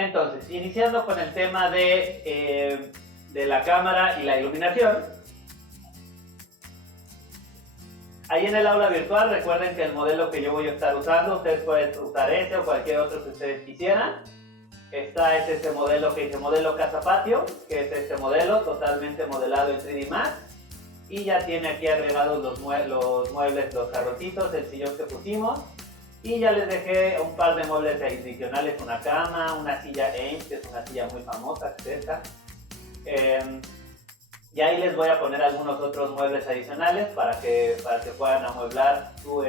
Entonces, iniciando con el tema de la cámara y la iluminación. Ahí en el aula virtual, recuerden que el modelo que yo voy a estar usando, ustedes pueden usar ese o cualquier otro que ustedes quisieran. Es este modelo que dice modelo casa patio, que es este modelo totalmente modelado en 3D Max. Y ya tiene aquí agregados los muebles, los carrotitos, el sillón que pusimos. Y ya les dejé un par de muebles adicionales, una cama, una silla Ames, que es una silla muy famosa, que es esta. Y ahí les voy a poner algunos otros muebles adicionales para que puedan amueblar su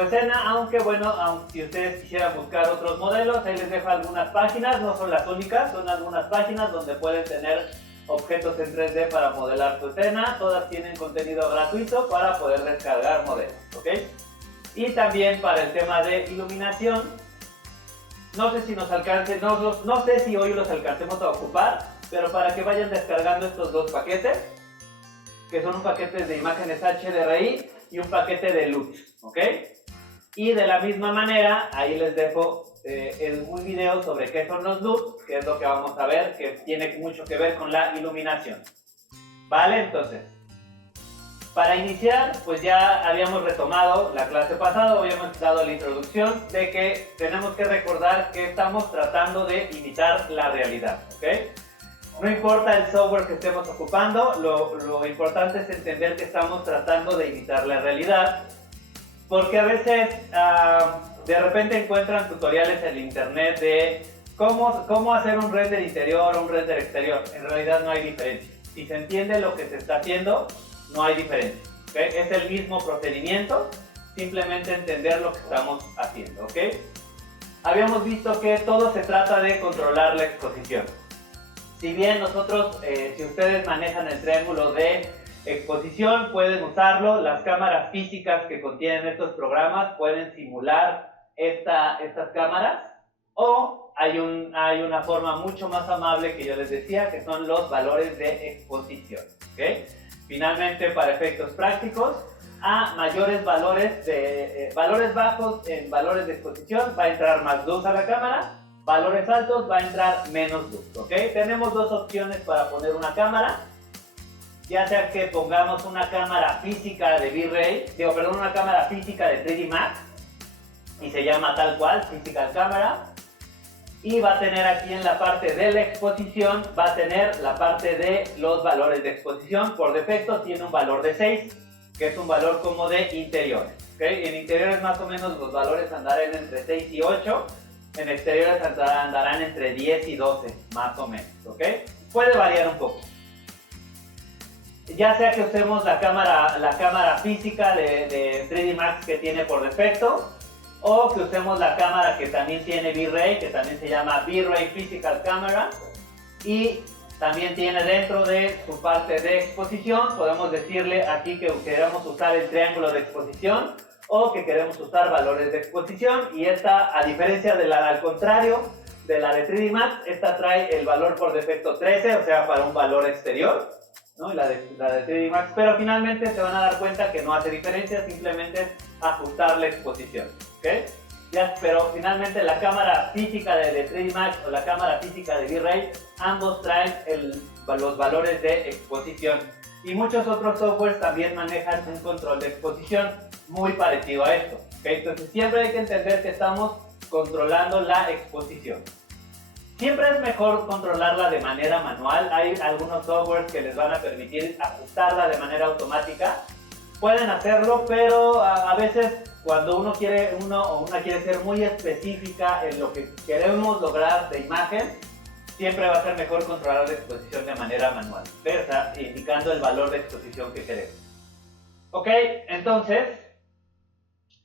escena, aunque bueno, si ustedes quisieran buscar otros modelos, ahí les dejo algunas páginas, no son las únicas, son algunas páginas donde pueden tener objetos en 3D para modelar su escena. Todas tienen contenido gratuito para poder descargar modelos, ¿ok? Y también para el tema de iluminación, no sé si nos alcance, no sé si hoy los alcancemos a ocupar, pero para que vayan descargando estos dos paquetes, que son un paquete de imágenes HDRI y un paquete de LUT, ¿ok? Y de la misma manera, ahí les dejo un video sobre qué son los LUT, que es lo que vamos a ver, que tiene mucho que ver con la iluminación. ¿Vale? Entonces, para iniciar, pues ya habíamos retomado la clase pasada, habíamos dado la introducción de que tenemos que recordar que estamos tratando de imitar la realidad, ¿ok? No importa el software que estemos ocupando, lo importante es entender que estamos tratando de imitar la realidad, porque a veces de repente encuentran tutoriales en internet de cómo hacer un render interior o un render exterior. En realidad no hay diferencia. Si se entiende lo que se está haciendo, no hay diferencia, ¿okay? Es el mismo procedimiento, simplemente entender lo que estamos haciendo, ¿ok? Habíamos visto que todo se trata de controlar la exposición. Si bien nosotros, si ustedes manejan el triángulo de exposición, pueden usarlo. Las cámaras físicas que contienen estos programas pueden simular estas cámaras, o hay una forma mucho más amable que yo les decía, que son los valores de exposición, ¿okay? Finalmente, para efectos prácticos, a mayores valores bajos en valores de exposición va a entrar más luz a la cámara, valores altos va a entrar menos luz, ¿ok? Tenemos dos opciones para poner una cámara, ya sea que pongamos una cámara física de V-Ray, una cámara física de 3D Max, y se llama tal cual, Physical Camera, y va a tener aquí en la parte de la exposición, va a tener la parte de los valores de exposición. Por defecto tiene un valor de 6, que es un valor como de interiores, ¿okay? En interiores más o menos los valores andarán entre 6 y 8, en exteriores andarán entre 10 y 12, más o menos, ¿ok? Puede variar un poco. Ya sea que usemos la cámara física de 3D Max que tiene por defecto, o que usemos la cámara que también tiene V-Ray, que también se llama V-Ray Physical Camera, y también tiene dentro de su parte de exposición, podemos decirle aquí que queremos usar el triángulo de exposición, o que queremos usar valores de exposición, y esta, a diferencia de al contrario de la de 3D Max, esta trae el valor por defecto 13, o sea, para un valor exterior, ¿no? La de 3D Max, pero finalmente se van a dar cuenta que no hace diferencia, simplemente es ajustar la exposición, ¿ok? Pero finalmente la cámara física de 3D Max o la cámara física de V-Ray, ambos traen los valores de exposición, y muchos otros softwares también manejan un control de exposición muy parecido a esto, ¿ok? Entonces siempre hay que entender que estamos controlando la exposición. Siempre es mejor controlarla de manera manual. Hay algunos softwares que les van a permitir ajustarla de manera automática. Pueden hacerlo, pero a veces cuando uno o una quiere ser muy específica en lo que queremos lograr de imagen, siempre va a ser mejor controlar la exposición de manera manual, ¿okay? O sea, indicando el valor de exposición que queremos. Ok, entonces,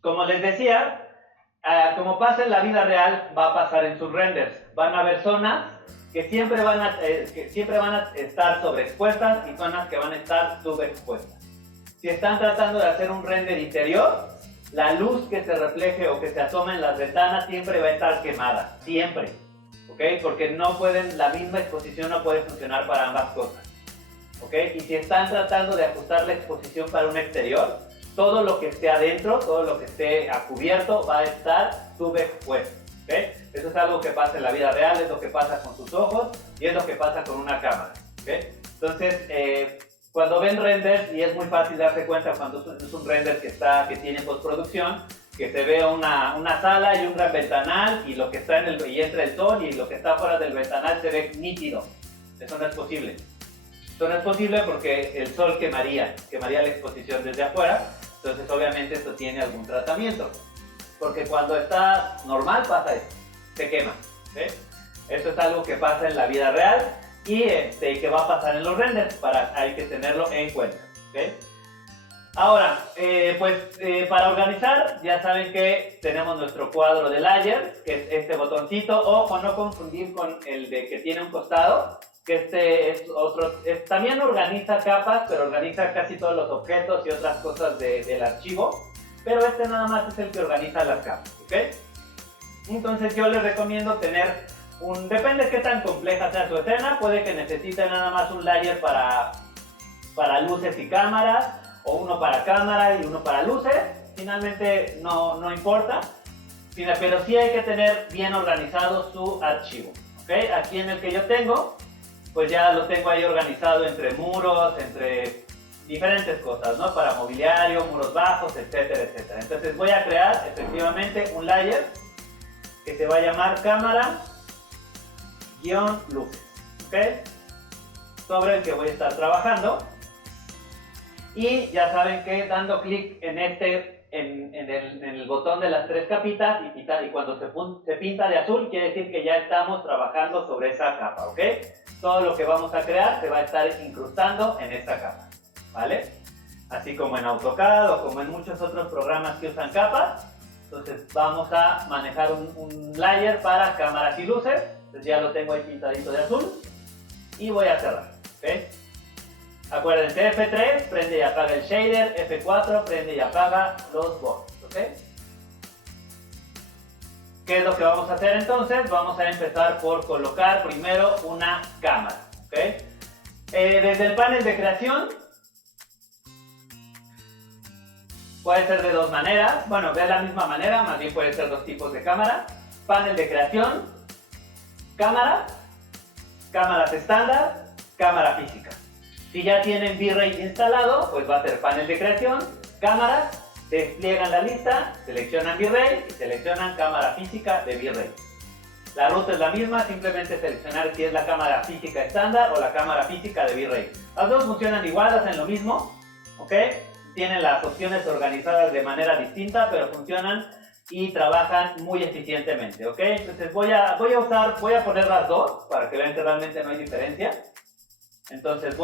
como les decía, como pasa en la vida real, va a pasar en sus renders. Van a haber zonas que siempre van a estar sobreexpuestas y zonas que van a estar subexpuestas. Si están tratando de hacer un render interior, la luz que se refleje o que se asoma en las ventanas siempre va a estar quemada, siempre, ¿ok? Porque la misma exposición no puede funcionar para ambas cosas, ¿ok? Y si están tratando de ajustar la exposición para un exterior, todo lo que esté adentro, todo lo que esté a cubierto va a estar subexpuesto, ¿Okay? Eso es algo que pasa en la vida real, es lo que pasa con tus ojos y es lo que pasa con una cámara. ¿Okay? Entonces, cuando ven renders, y es muy fácil darse cuenta cuando es un render que tiene postproducción, que se ve una sala y un gran ventanal y lo que está y entra el sol y lo que está fuera del ventanal se ve nítido. Eso no es posible. Esto no es posible porque el sol quemaría la exposición desde afuera. Entonces obviamente esto tiene algún tratamiento. Porque cuando está normal pasa esto, se quema. ¿Sí? Esto es algo que pasa en la vida real y que va a pasar en los renders. Hay que tenerlo en cuenta. ¿Sí? Ahora, para organizar, ya saben que tenemos nuestro cuadro de layers, que es este botoncito. Ojo, no confundir con el de que tiene un costado, que este es otro. También organiza capas, pero organiza casi todos los objetos y otras cosas del archivo. Pero este nada más es el que organiza las capas, ¿ok? Entonces yo les recomiendo tener depende de qué tan compleja sea su escena, puede que necesite nada más un layer para luces y cámaras, o uno para cámara y uno para luces. Finalmente no importa, pero sí hay que tener bien organizado su archivo, ¿ok? Aquí en el que yo tengo, pues ya lo tengo ahí organizado entre muros, entre diferentes cosas, ¿no? Para mobiliario, muros bajos, etcétera, etcétera. Entonces voy a crear efectivamente un layer que se va a llamar cámara-luces, ¿ok? Sobre el que voy a estar trabajando. Y ya saben que dando clic en el botón de las tres capitas y cuando se pinta de azul, quiere decir que ya estamos trabajando sobre esa capa, ¿ok? Todo lo que vamos a crear se va a estar incrustando en esta capa, ¿vale? Así como en AutoCAD o como en muchos otros programas que usan capas. Entonces vamos a manejar un layer para cámaras y luces. Entonces ya lo tengo ahí pintadito de azul y voy a cerrar, ¿ok? Acuérdense, F3 prende y apaga el shader, F4 prende y apaga los bordes, ¿ok? ¿Qué es lo que vamos a hacer entonces? Vamos a empezar por colocar primero una cámara, ¿ok? Desde el panel de creación, puede ser de dos maneras, bueno, de la misma manera, más bien puede ser dos tipos de cámara. Panel de creación, cámaras estándar, cámara física. Si ya tienen V-Ray instalado, pues va a ser panel de creación, cámaras, despliegan la lista, seleccionan V-Ray y seleccionan cámara física de V-Ray. La ruta es la misma, simplemente seleccionar si es la cámara física estándar o la cámara física de V-Ray. Las dos funcionan igual, hacen lo mismo, ¿ok? Tienen las opciones organizadas de manera distinta, pero funcionan y trabajan muy eficientemente, ¿ok? Entonces voy a poner las dos para que vean que realmente no hay diferencia. Entonces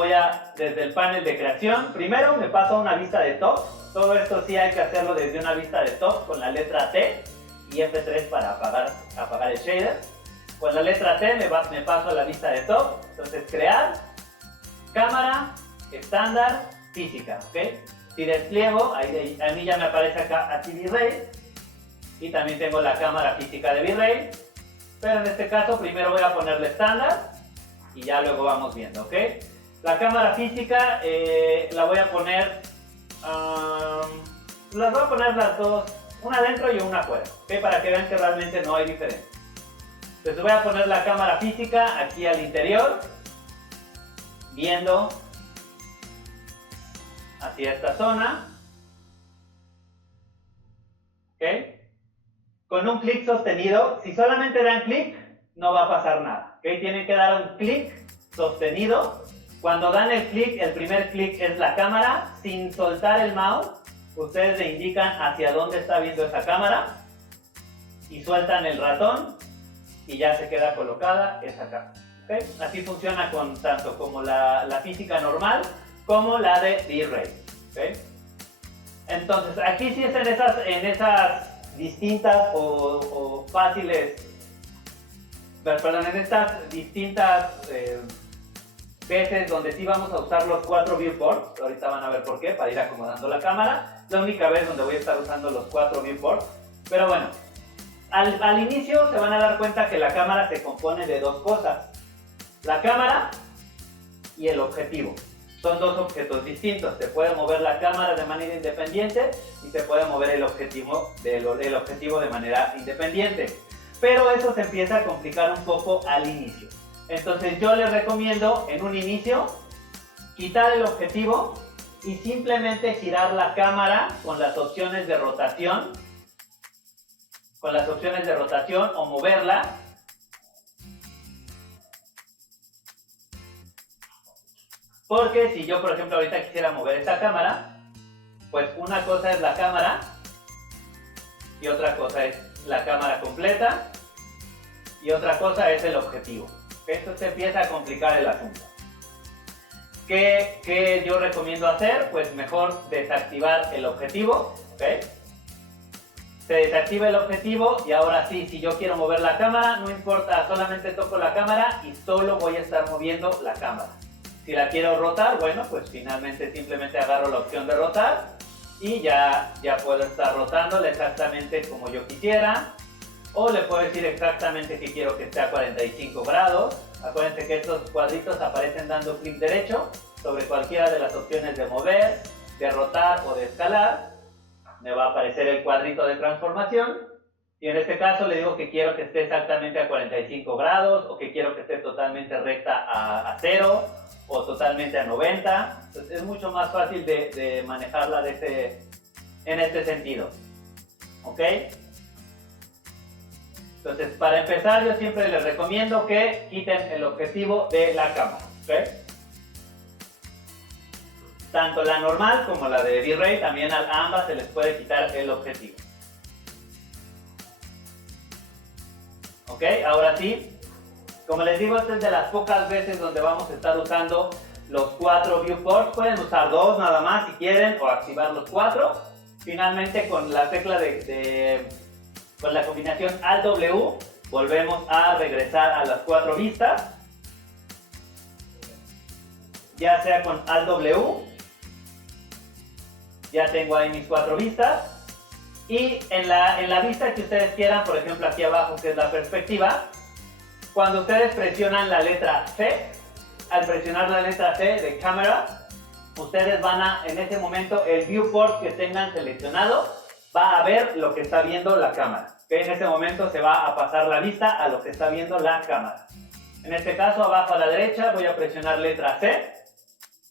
desde el panel de creación, primero me paso a una vista de top. Todo esto sí hay que hacerlo desde una vista de top con la letra T y F3 para apagar el shader. Con la letra T me paso a la vista de top. Entonces crear, cámara, estándar, física, ¿ok? Si despliego, a mí ya me aparece acá V-Ray y también tengo la cámara física de V-Ray, pero en este caso primero voy a ponerle estándar y ya luego vamos viendo, ¿ok? La cámara física la voy a poner, las voy a poner las dos, una adentro y una afuera, ¿ok? Para que vean que realmente no hay diferencia. Entonces voy a poner la cámara física aquí al interior, viendo hacia esta zona, ¿ok? Con un clic sostenido, si solamente dan clic, no va a pasar nada, ¿ok? Tienen que dar un clic sostenido. Cuando dan el clic, el primer clic es la cámara, sin soltar el mouse, ustedes le indican hacia dónde está viendo esa cámara y sueltan el ratón y ya se queda colocada esa cámara, ¿ok? Así funciona tanto como la física normal como la de V-Ray, ¿ok? Entonces aquí sí es en esas distintas o fáciles, perdón, en estas distintas veces donde sí vamos a usar los 4 viewports. Ahorita van a ver por qué, para ir acomodando la cámara. La única vez donde voy a estar usando los 4 viewports. Pero bueno, al inicio se van a dar cuenta que la cámara se compone de dos cosas: la cámara y el objetivo. Son dos objetos distintos. Se puede mover la cámara de manera independiente y se puede mover el objetivo de manera independiente. pero eso se empieza a complicar un poco al inicio. Entonces yo les recomiendo en un inicio quitar el objetivo y simplemente girar la cámara con las opciones de rotación, o moverla. Porque si yo, por ejemplo, ahorita quisiera mover esta cámara, pues una cosa es la cámara y otra cosa es la cámara completa y otra cosa es el objetivo. Esto se empieza a complicar el asunto. ¿Qué yo recomiendo hacer? Pues mejor desactivar el objetivo, ¿ok? Se desactiva el objetivo y ahora sí, si yo quiero mover la cámara, no importa, solamente toco la cámara y solo voy a estar moviendo la cámara. Si la quiero rotar, bueno, pues finalmente simplemente agarro la opción de rotar y ya puedo estar rotándola exactamente como yo quisiera. O le puedo decir exactamente que quiero que esté a 45 grados. Acuérdense que estos cuadritos aparecen dando clic derecho sobre cualquiera de las opciones de mover, de rotar o de escalar. Me va a aparecer el cuadrito de transformación. Y en este caso le digo que quiero que esté exactamente a 45 grados o que quiero que esté totalmente recta a 0 o totalmente a 90. Entonces es mucho más fácil de manejarla en este sentido. ¿Ok? Entonces, para empezar, yo siempre les recomiendo que quiten el objetivo de la cámara. ¿Ok? Tanto la normal como la de V-Ray, también a ambas se les puede quitar el objetivo. ¿Ok? Ahora sí, como les digo, esta es de las pocas veces donde vamos a estar usando los 4 viewports. Pueden usar 2 nada más si quieren o activar los 4. Finalmente, con la tecla con la combinación Alt-W, volvemos a regresar a las 4 vistas. Ya sea con Alt-W, ya tengo ahí mis 4 vistas. Y en la vista que ustedes quieran, por ejemplo aquí abajo que es la perspectiva, cuando ustedes presionan la letra C, al presionar la letra C de cámara, ustedes van a, en ese momento, el viewport que tengan seleccionado va a ver lo que está viendo la cámara. ¿Okay? En ese momento se va a pasar la vista a lo que está viendo la cámara. En este caso, abajo a la derecha, voy a presionar letra C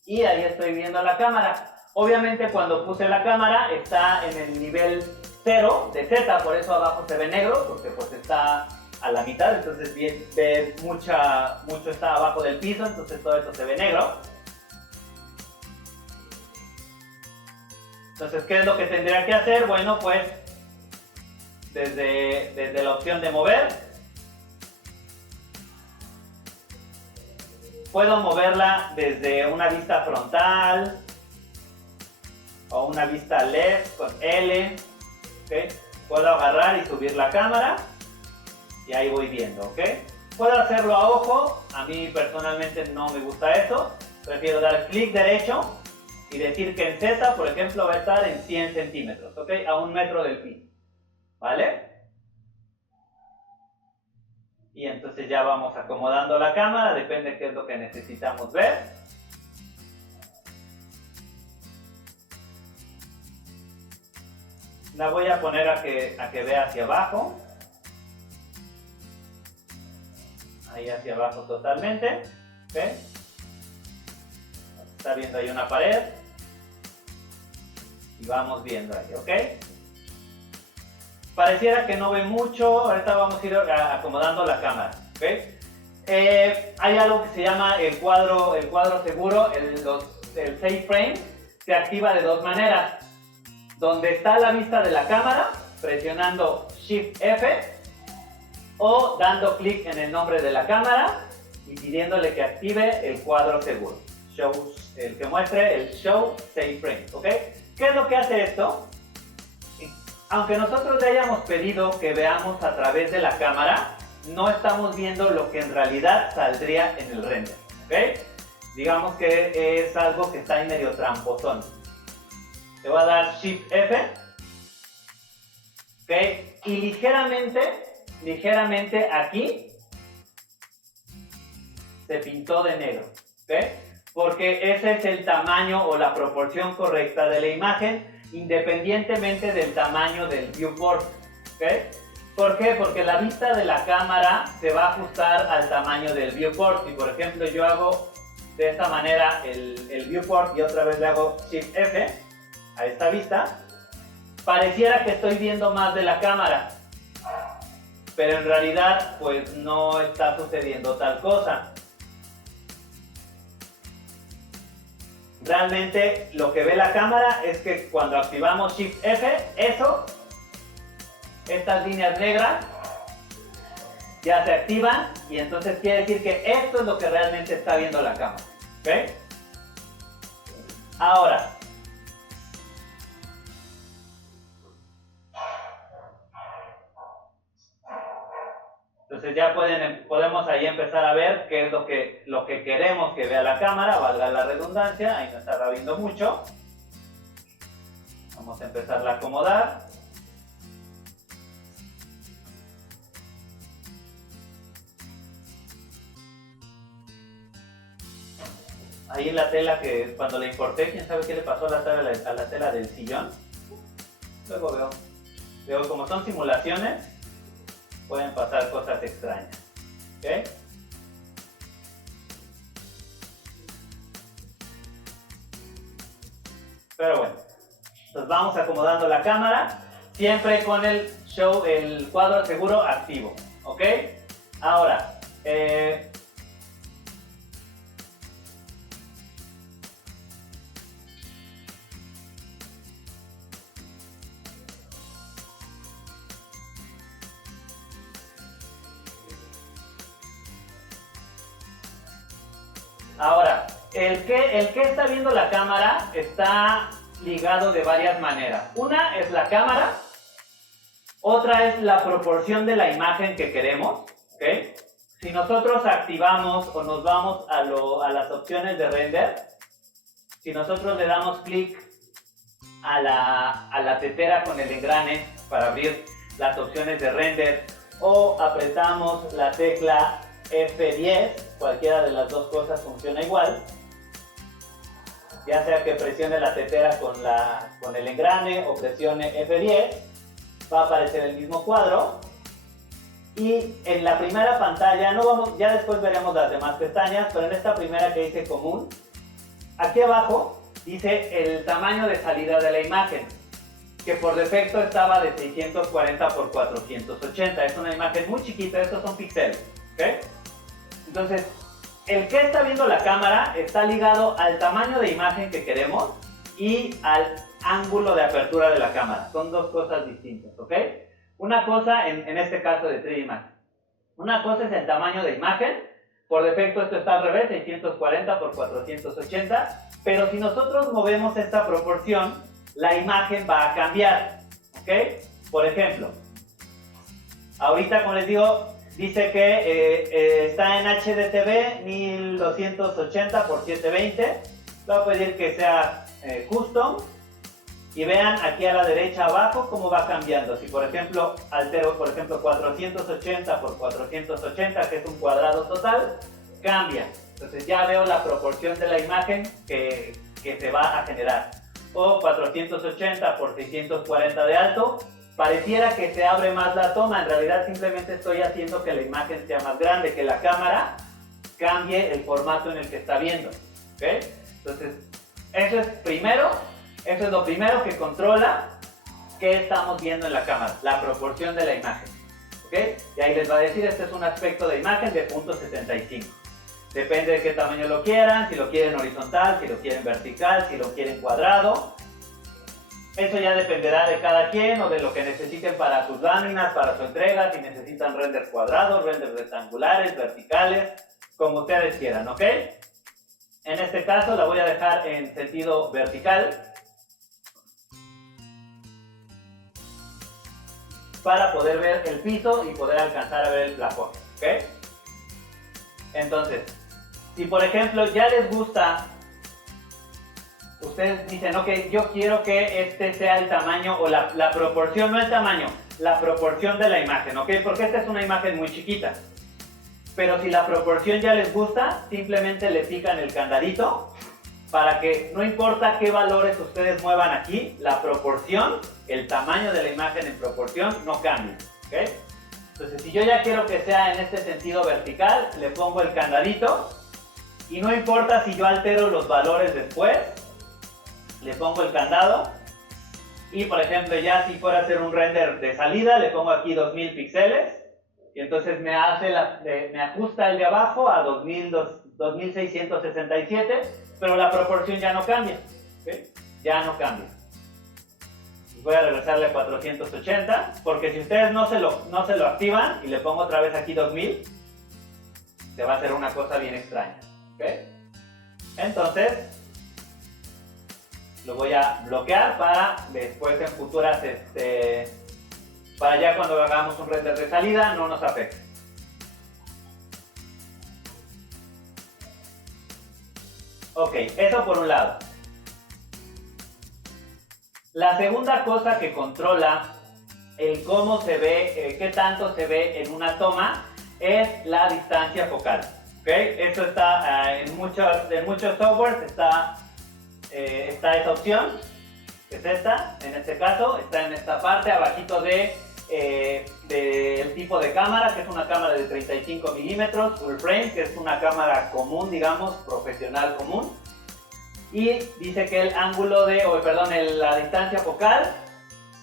y ahí estoy viendo la cámara. Obviamente cuando puse la cámara está en el nivel 0 de Z, por eso abajo se ve negro, porque pues está a la mitad, entonces mucho está abajo del piso, entonces todo esto se ve negro. Entonces, ¿qué es lo que tendría que hacer? Bueno, pues desde la opción de mover, puedo moverla desde una vista frontal o una vista left con L. ¿Okay? Puedo agarrar y subir la cámara y ahí voy viendo, ¿ok? Puedo hacerlo a ojo, a mí personalmente no me gusta eso, prefiero dar clic derecho y decir que en Z, por ejemplo, va a estar en 100 centímetros, ¿ok? A 1 metro del piso, ¿vale? Y entonces ya vamos acomodando la cámara, depende de qué es lo que necesitamos ver. La voy a poner a que vea hacia abajo. Ahí hacia abajo totalmente. ¿Okay? Está viendo ahí una pared. Y vamos viendo ahí, ¿ok? Pareciera que no ve mucho. Ahorita vamos a ir acomodando la cámara, ¿ok? Hay algo que se llama el cuadro seguro, el safe frame. Se activa de dos maneras. Donde está la vista de la cámara, presionando Shift F o dando clic en el nombre de la cámara y pidiéndole que active el cuadro seguro. El que muestre el Show Safe Frame, ¿ok? ¿Qué es lo que hace esto? Aunque nosotros le hayamos pedido que veamos a través de la cámara, no estamos viendo lo que en realidad saldría en el render, ¿ok? Digamos que es algo que está ahí medio tramposón. Le voy a dar Shift F, ¿ok? Y ligeramente aquí se pintó de negro, ¿ok? Porque ese es el tamaño o la proporción correcta de la imagen, independientemente del tamaño del viewport, ¿ok? ¿Por qué? Porque la vista de la cámara se va a ajustar al tamaño del viewport. Si por ejemplo yo hago de esta manera el viewport y otra vez le hago Shift F a esta vista, pareciera que estoy viendo más de la cámara, pero en realidad pues no está sucediendo tal cosa. Realmente lo que ve la cámara es que cuando activamos Shift F, estas líneas negras ya se activan y entonces quiere decir que esto es lo que realmente está viendo la cámara. ¿Ok? Ahora, entonces ya podemos ahí empezar a ver qué es lo que queremos que vea la cámara, valga la redundancia, ahí no está viendo mucho. Vamos a empezar a acomodar. Ahí en la tela que cuando la importé, quién sabe qué le pasó a la tela del sillón. Luego veo como son simulaciones, pueden pasar cosas extrañas. ¿Ok? Pero bueno, entonces vamos acomodando la cámara, siempre con el cuadro seguro activo. ¿Ok? Ahora, el que está viendo la cámara está ligado de varias maneras. Una es la cámara, otra es la proporción de la imagen que queremos. ¿Okay? Si nosotros activamos o nos vamos a las opciones de render, si nosotros le damos clic a la tetera con el engrane para abrir las opciones de render o apretamos la tecla F10, cualquiera de las dos cosas funciona igual, ya sea que presione la tetera con el engrane o presione F10, va a aparecer el mismo cuadro. Y en la primera pantalla, ya después veremos las demás pestañas, pero en esta primera que dice común, aquí abajo dice el tamaño de salida de la imagen, que por defecto estaba de 640 por 480, es una imagen muy chiquita, estos son píxeles. ¿Okay? Entonces, el que está viendo la cámara está ligado al tamaño de imagen que queremos y al ángulo de apertura de la cámara. Son dos cosas distintas, ¿ok? Una cosa, en este caso de 3D Max, una cosa es el tamaño de imagen. Por defecto esto está al revés, 640 por 480, pero si nosotros movemos esta proporción, la imagen va a cambiar, ¿ok? Por ejemplo, ahorita, como les digo, dice que está en HDTV 1280 por 720. Le voy a pedir que sea custom. Y vean aquí a la derecha abajo cómo va cambiando. Si por ejemplo altero 480 por 480, que es un cuadrado total, cambia. Entonces ya veo la proporción de la imagen que se va a generar. O 480 por 640 de alto. Pareciera que se abre más la toma, en realidad simplemente estoy haciendo que la imagen sea más grande, que la cámara cambie el formato en el que está viendo. ¿Okay? Entonces, eso es lo primero que controla qué estamos viendo en la cámara, la proporción de la imagen. ¿Okay? Y ahí les va a decir, este es un aspecto de imagen de .75. Depende de qué tamaño lo quieran, si lo quieren horizontal, si lo quieren vertical, si lo quieren cuadrado. Eso ya dependerá de cada quien o de lo que necesiten para sus láminas, para su entrega, si necesitan renders cuadrados, renders rectangulares, verticales, como ustedes quieran, ¿ok? En este caso la voy a dejar en sentido vertical para poder ver el piso y poder alcanzar a ver el plafón, ¿ok? Entonces, si por ejemplo ya les gusta, ustedes dicen, ok, yo quiero que este sea el tamaño o la proporción, no el tamaño, la proporción de la imagen, ¿ok? Porque esta es una imagen muy chiquita. Pero si la proporción ya les gusta, simplemente le pican el candadito para que no importa qué valores ustedes muevan aquí, la proporción, el tamaño de la imagen en proporción no cambie, ¿ok? Entonces, si yo ya quiero que sea en este sentido vertical, le pongo el candadito y no importa si yo altero los valores después, le pongo el candado y, por ejemplo, ya si fuera a hacer un render de salida, le pongo aquí 2000 píxeles y entonces me ajusta el de abajo a 2667, pero la proporción ya no cambia, ¿okay? Ya no cambia. Voy a regresarle a 480, porque si ustedes no se lo activan y le pongo otra vez aquí 2000, se va a hacer una cosa bien extraña, ¿okay? Entonces, lo voy a bloquear para después en futuras, para ya cuando hagamos un render de salida no nos afecte. Ok, eso por un lado. La segunda cosa que controla el cómo se ve, qué tanto se ve en una toma, es la distancia focal. ¿Okay? Eso está en muchos softwares, está esa opción, que es esta, en este caso, está en esta parte, abajito del tipo de cámara, que es una cámara de 35 milímetros, full frame, que es una cámara común, digamos, profesional común. Y dice que el ángulo la distancia focal,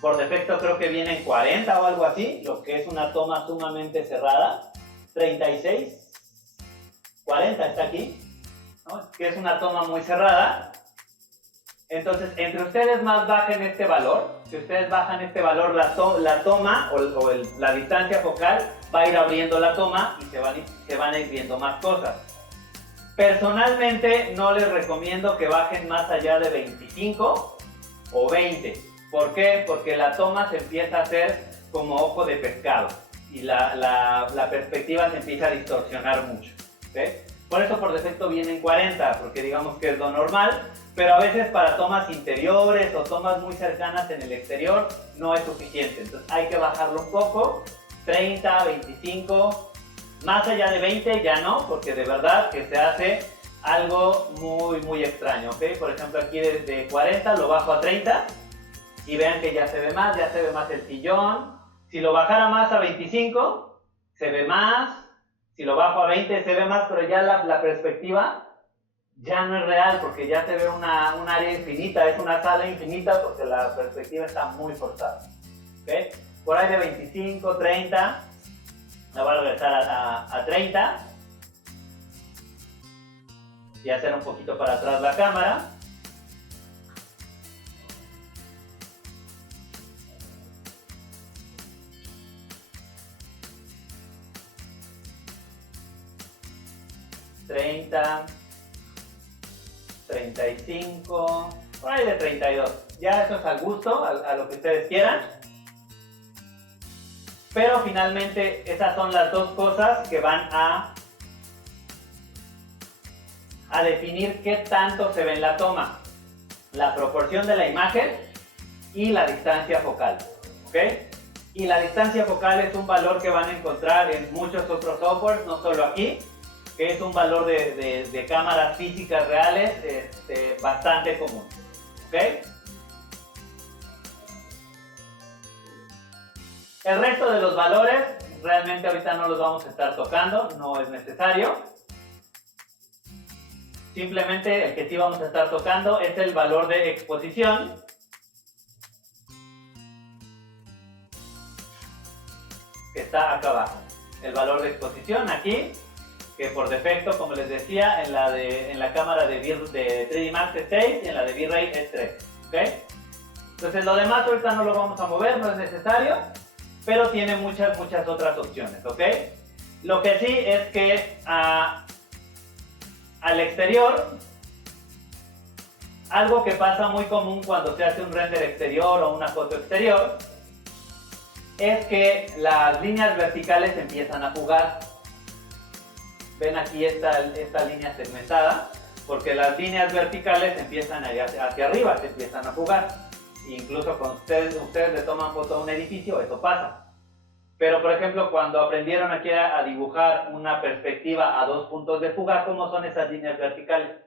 por defecto creo que viene en 40 o algo así, lo que es una toma sumamente cerrada. 36, 40 está aquí, ¿no? Que es una toma muy cerrada. Entonces, entre ustedes más bajen este valor, si ustedes bajan este valor, la toma la distancia focal va a ir abriendo la toma y se van a ir viendo más cosas. Personalmente no les recomiendo que bajen más allá de 25 o 20. ¿Por qué? Porque la toma se empieza a hacer como ojo de pescado y la perspectiva se empieza a distorsionar mucho, ¿okay? Por eso por defecto viene en 40, porque digamos que es lo normal, pero a veces para tomas interiores o tomas muy cercanas en el exterior no es suficiente. Entonces hay que bajarlo un poco, 30, 25... Más allá de 20 ya no, porque de verdad que se hace algo muy, muy extraño, ¿ok? Por ejemplo, aquí desde 40 lo bajo a 30 y vean que ya se ve más el sillón. Si lo bajara más a 25, se ve más. Si lo bajo a 20, se ve más, pero ya la perspectiva ya no es real, porque ya se ve un área infinita, es una sala infinita, porque la perspectiva está muy forzada, ¿ok? Por ahí de 25, 30... La voy a regresar a 30 y hacer un poquito para atrás la cámara. ...30... 35... por ahí de 32. Ya eso es al gusto, a lo que ustedes quieran. Pero finalmente esas son las dos cosas que van a definir qué tanto se ve en la toma. La proporción de la imagen y la distancia focal, ¿ok? Y la distancia focal es un valor que van a encontrar en muchos otros softwares, no solo aquí, que es un valor de cámaras físicas reales bastante común, ¿ok? El resto de los valores realmente ahorita no los vamos a estar tocando, no es necesario. Simplemente el que sí vamos a estar tocando es el valor de exposición. Que está acá abajo. El valor de exposición aquí, que por defecto, como les decía, en la cámara de 3D Max es 6 y en la de V-Ray es 3. ¿Okay? Entonces lo demás ahorita no lo vamos a mover, no es necesario, pero tiene muchas otras opciones, ¿ok? Lo que sí es que al exterior, algo que pasa muy común cuando se hace un render exterior o una foto exterior, es que las líneas verticales empiezan a jugar. Ven aquí esta línea segmentada, porque las líneas verticales empiezan hacia arriba, se empiezan a jugar. Incluso cuando ustedes le toman foto a un edificio, eso pasa. Pero, por ejemplo, cuando aprendieron aquí a dibujar una perspectiva a dos puntos de fuga, ¿cómo son esas líneas verticales?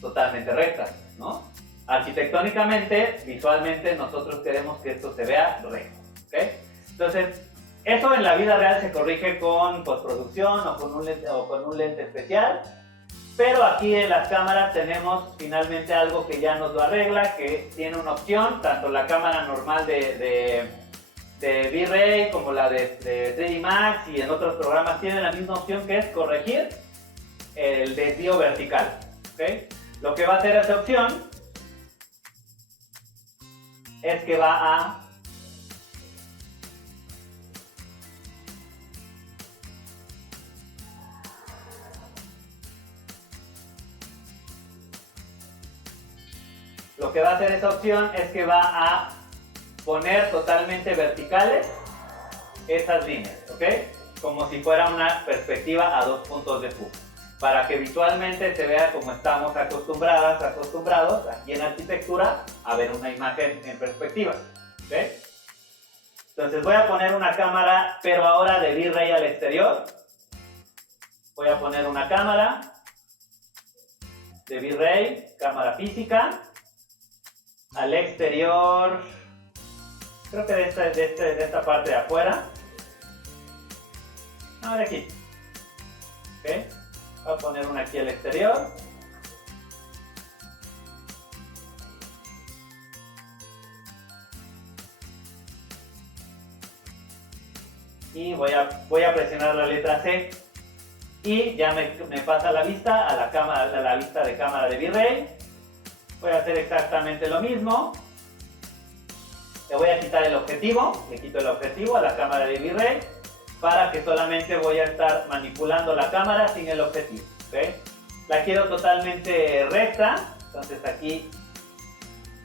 Totalmente rectas, ¿no? Arquitectónicamente, visualmente, nosotros queremos que esto se vea recto, ¿ok? Entonces, Eso en la vida real se corrige con postproducción o con un lente especial. Pero aquí en las cámaras tenemos finalmente algo que ya nos lo arregla, que tiene una opción, tanto la cámara normal de V-Ray como la de 3D Max y en otros programas tienen la misma opción, que es corregir el desvío vertical. ¿Okay? Lo que va a hacer esa opción es que va a poner totalmente verticales esas líneas, ¿ok? Como si fuera una perspectiva a 2 puntos de fuga, para que visualmente se vea como estamos acostumbrados aquí en arquitectura a ver una imagen en perspectiva, ¿ok? Entonces voy a poner una cámara, pero ahora de V-Ray al exterior. Voy a poner una cámara de V-Ray, cámara física, al exterior, creo que de esta parte de afuera. No, de aquí. ¿Okay? Voy a poner una aquí al exterior. Y voy a presionar la letra C. Y ya me pasa la vista a la vista de cámara de V-Ray. Voy a hacer exactamente lo mismo. Le voy a quitar el objetivo. Le quito el objetivo a la cámara de V-Ray, para que solamente voy a estar manipulando la cámara sin el objetivo. ¿Okay? La quiero totalmente recta. Entonces aquí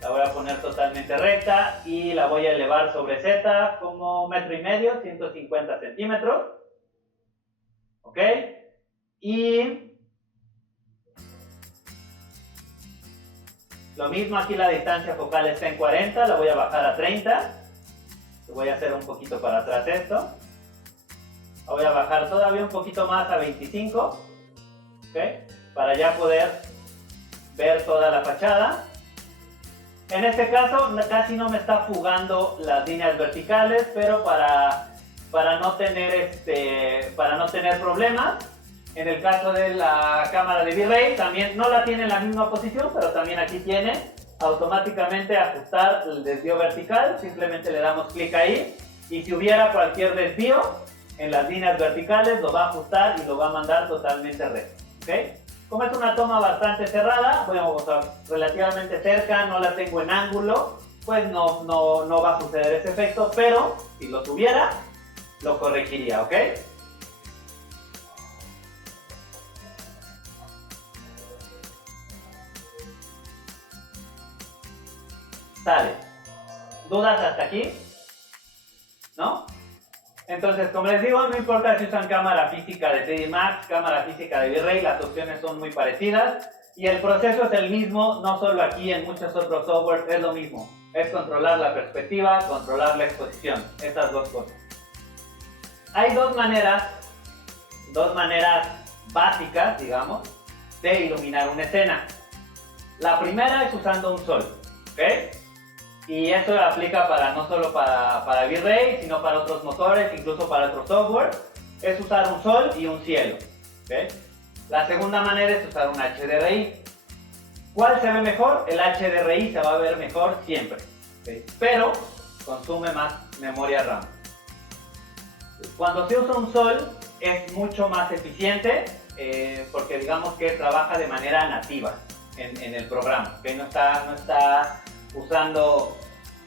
la voy a poner totalmente recta y la voy a elevar sobre Z como 1,5 metros, 150 centímetros. ¿Ok? Y lo mismo, aquí la distancia focal está en 40, la voy a bajar a 30. Voy a hacer un poquito para atrás esto. La voy a bajar todavía un poquito más a 25. ¿Okay? Para ya poder ver toda la fachada. En este caso casi no me está fugando las líneas verticales, pero para no tener problemas, en el caso de la cámara de V-Ray también no la tiene en la misma posición, pero también aquí tiene automáticamente ajustar el desvío vertical. Simplemente le damos clic ahí y si hubiera cualquier desvío en las líneas verticales lo va a ajustar y lo va a mandar totalmente recto. ¿Okay? Como es una toma bastante cerrada, bueno, o sea, relativamente cerca, no la tengo en ángulo, pues no va a suceder ese efecto, pero si lo tuviera, lo corregiría, ¿ok? Sale. ¿Dudas hasta aquí? ¿No? Entonces, como les digo, no importa si usan cámara física de 3D Max, cámara física de V-Ray, las opciones son muy parecidas y el proceso es el mismo, no solo aquí, en muchos otros softwares es lo mismo. Es controlar la perspectiva, controlar la exposición, esas dos cosas. Hay dos maneras básicas, digamos, de iluminar una escena. La primera es usando un sol, ¿ok? Y eso aplica no solo para V-Ray, sino para otros motores, incluso para otros software. Es usar un sol y un cielo, ¿ok? La segunda manera es usar un HDRI. ¿Cuál se ve mejor? El HDRI se va a ver mejor siempre, ¿okay? Pero consume más memoria RAM. Cuando se usa un sol es mucho más eficiente porque digamos que trabaja de manera nativa en el programa, ¿okay? No está usando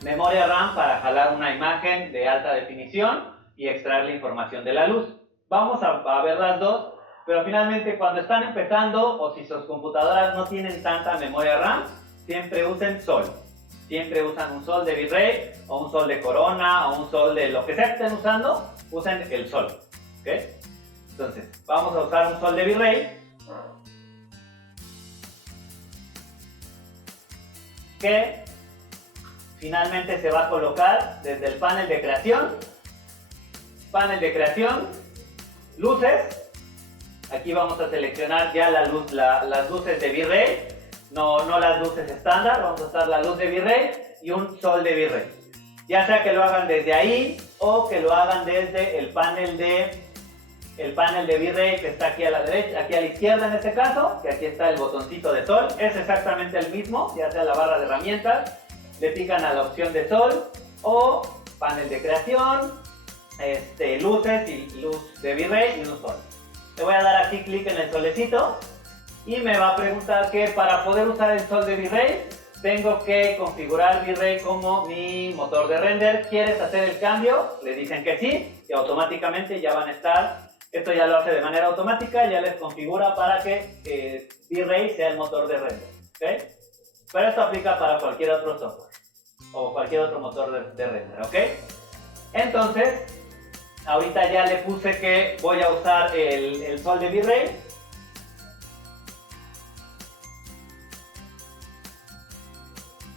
memoria RAM para jalar una imagen de alta definición y extraer la información de la luz. Vamos a ver las dos, pero finalmente cuando están empezando o si sus computadoras no tienen tanta memoria RAM, siempre usen sol. Siempre usan un sol de V-Ray o un sol de Corona o un sol de lo que sea que estén usando, usen el sol. ¿Okay? Entonces, vamos a usar un sol de V-Ray que finalmente se va a colocar desde el panel de creación, luces. Aquí vamos a seleccionar ya las luces de V-Ray, no las luces estándar, vamos a usar la luz de V-Ray y un sol de V-Ray. Ya sea que lo hagan desde ahí o que lo hagan desde el panel de V-Ray que está aquí a la derecha, aquí a la izquierda en este caso, que aquí está el botoncito de sol, es exactamente el mismo, ya sea la barra de herramientas, le pican a la opción de sol o panel de creación, luces y luz de V-Ray y un sol. Le voy a dar aquí clic en el solecito y me va a preguntar que para poder usar el sol de V-Ray tengo que configurar V-Ray como mi motor de render. ¿Quieres hacer el cambio? Le dicen que sí y automáticamente ya van a estar. Esto ya lo hace de manera automática, ya les configura para que V-Ray sea el motor de render. ¿Okay? Pero esto aplica para cualquier otro software o cualquier otro motor de render. ¿Ok? Entonces, ahorita ya le puse que voy a usar el sol de V-Ray.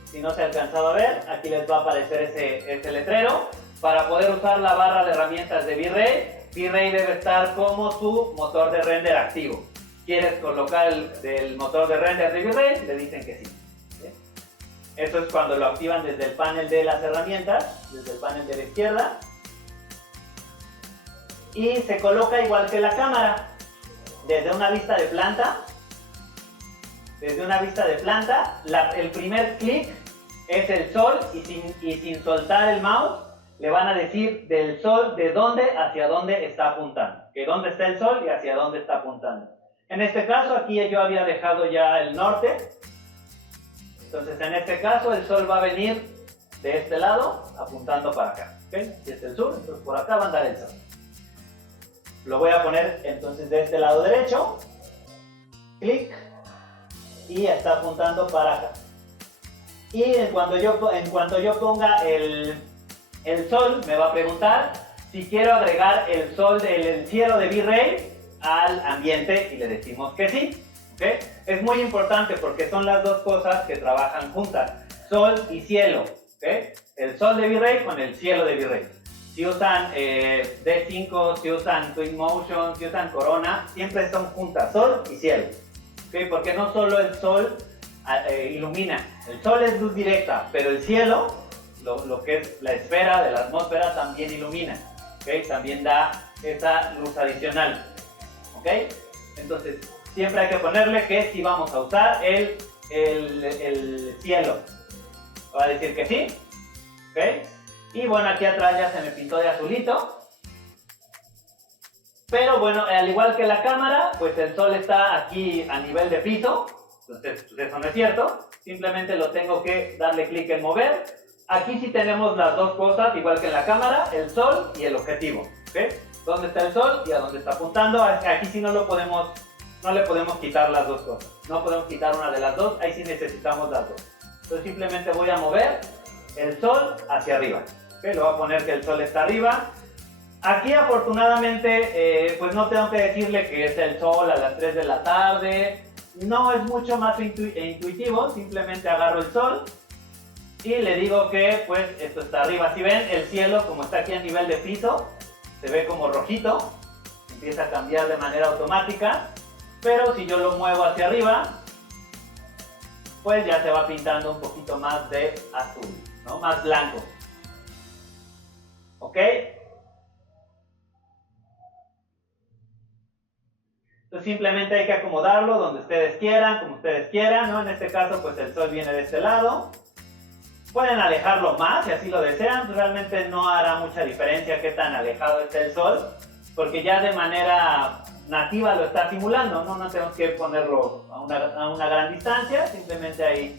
Si no se alcanzaba a ver, aquí les va a aparecer ese letrero. Para poder usar la barra de herramientas de V-Ray, V-Ray debe estar como su motor de render activo. ¿Quieres colocar el motor de render de V-Ray? Le dicen que sí. ¿Sí? Eso es cuando lo activan desde el panel de las herramientas, desde el panel de la izquierda. Y se coloca igual que la cámara, desde una vista de planta. Desde una vista de planta, el primer clic es el sol y sin soltar el mouse le van a decir del sol de dónde hacia dónde está apuntando, que dónde está el sol y hacia dónde está apuntando. En este caso aquí yo había dejado ya el norte, entonces en este caso el sol va a venir de este lado apuntando para acá, ¿okay? Si es el sur, entonces por acá va a andar el sol. Lo voy a poner entonces de este lado derecho, clic, y está apuntando para acá. Y en cuanto yo ponga el sol, me va a preguntar si quiero agregar el sol del cielo de V-Ray al ambiente y le decimos que sí. ¿Okay? Es muy importante porque son las dos cosas que trabajan juntas, sol y cielo. ¿Okay? El sol de V-Ray con el cielo de V-Ray. Si usan D5, si usan Twinmotion, si usan Corona, siempre son juntas, sol y cielo. ¿Okay? Porque no solo el sol ilumina, el sol es luz directa, pero el cielo, lo que es la esfera de la atmósfera, también ilumina, ¿okay? También da esa luz adicional. ¿Okay? Entonces, siempre hay que ponerle que si vamos a usar el cielo. Va a decir que sí. ¿Okay? Y bueno, aquí atrás ya se me pintó de azulito. Pero bueno, al igual que la cámara, pues el sol está aquí a nivel de piso. Entonces, pues eso no es cierto. Simplemente lo tengo que darle clic en mover. Aquí sí tenemos las dos cosas, igual que en la cámara, el sol y el objetivo. ¿Okay? ¿Dónde está el sol y a dónde está apuntando? Aquí sí no le podemos quitar las dos cosas. No podemos quitar una de las dos, ahí sí necesitamos las dos. Entonces simplemente voy a mover el sol hacia arriba. ¿Okay? Lo voy a poner que el sol está arriba. Aquí afortunadamente pues no tengo que decirle que es el sol a las 3 de la tarde. No es mucho más intuitivo, simplemente agarro el sol y le digo que pues esto está arriba. Si ven, el cielo como está aquí a nivel de piso, se ve como rojito, empieza a cambiar de manera automática, pero si yo lo muevo hacia arriba, pues ya se va pintando un poquito más de azul, ¿no? Más blanco. ¿Ok? Entonces simplemente hay que acomodarlo donde ustedes quieran, como ustedes quieran, ¿no? En este caso pues el sol viene de este lado. Pueden alejarlo más si así lo desean, realmente no hará mucha diferencia qué tan alejado esté el sol, porque ya de manera nativa lo está simulando, ¿no? No tenemos que ponerlo a una gran distancia, simplemente ahí,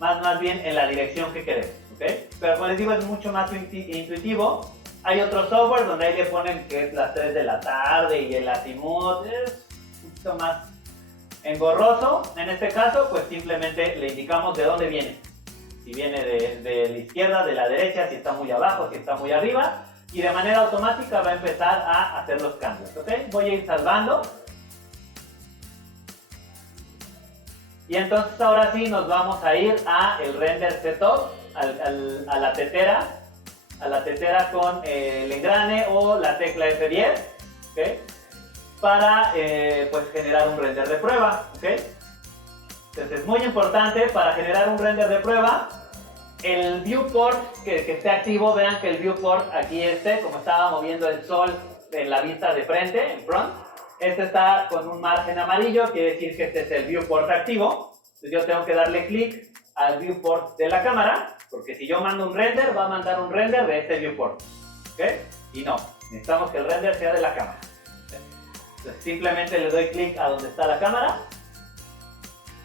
más bien en la dirección que queremos, ¿okay? Pero como les digo, es mucho más intuitivo. Hay otros software donde ahí le ponen que es las 3 de la tarde y el azimut, es un poquito más engorroso. En este caso, pues simplemente le indicamos de dónde viene. Si viene de la izquierda, de la derecha, si está muy abajo, si está muy arriba, y de manera automática va a empezar a hacer los cambios, ¿ok? Voy a ir salvando. Y entonces ahora sí nos vamos a ir a el render setup, a la tetera con el engrane o la tecla F10, ¿ok? Para pues generar un render de prueba, ¿ok? Entonces es muy importante para generar un render de prueba, el viewport que esté activo, vean que el viewport aquí como estaba moviendo el sol en la vista de frente, en front, está con un margen amarillo, quiere decir que este es el viewport activo. Entonces yo tengo que darle clic al viewport de la cámara, porque si yo mando un render, va a mandar un render de este viewport, ¿ok? Y no, necesitamos que el render sea de la cámara. Entonces simplemente le doy clic a donde está la cámara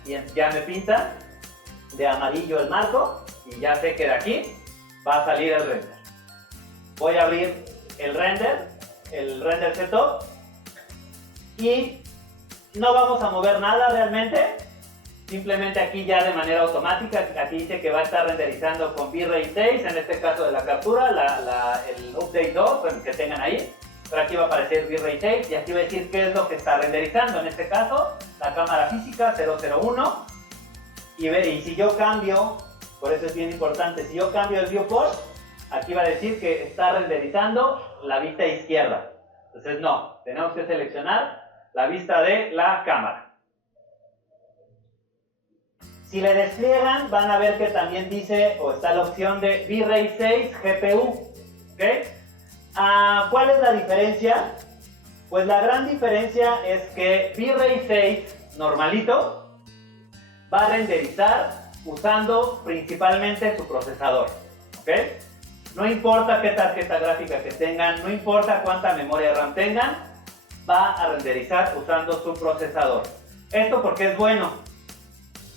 y ya me pinta de amarillo el marco y ya sé que de aquí va a salir el render. Voy a abrir el render setup y no vamos a mover nada realmente. Simplemente aquí ya de manera automática, aquí dice que va a estar renderizando con bitrate 6, en este caso de la captura, el update 2, que tengan ahí. Pero aquí va a aparecer bitrate 6 y aquí va a decir qué es lo que está renderizando. En este caso, la cámara física 001. Y si yo cambio, por eso es bien importante, si yo cambio el viewport, aquí va a decir que está renderizando la vista izquierda. Entonces no, tenemos que seleccionar la vista de la cámara. Si le despliegan, van a ver que también dice, o está la opción de bitrate 6 GPU. ¿Okay? ¿Cuál es la diferencia? Pues la gran diferencia es que bitrate 6 normalito va a renderizar usando principalmente su procesador. ¿Okay? No importa qué tarjeta gráfica que tengan, no importa cuánta memoria RAM tengan, va a renderizar usando su procesador. ¿Esto por qué es bueno?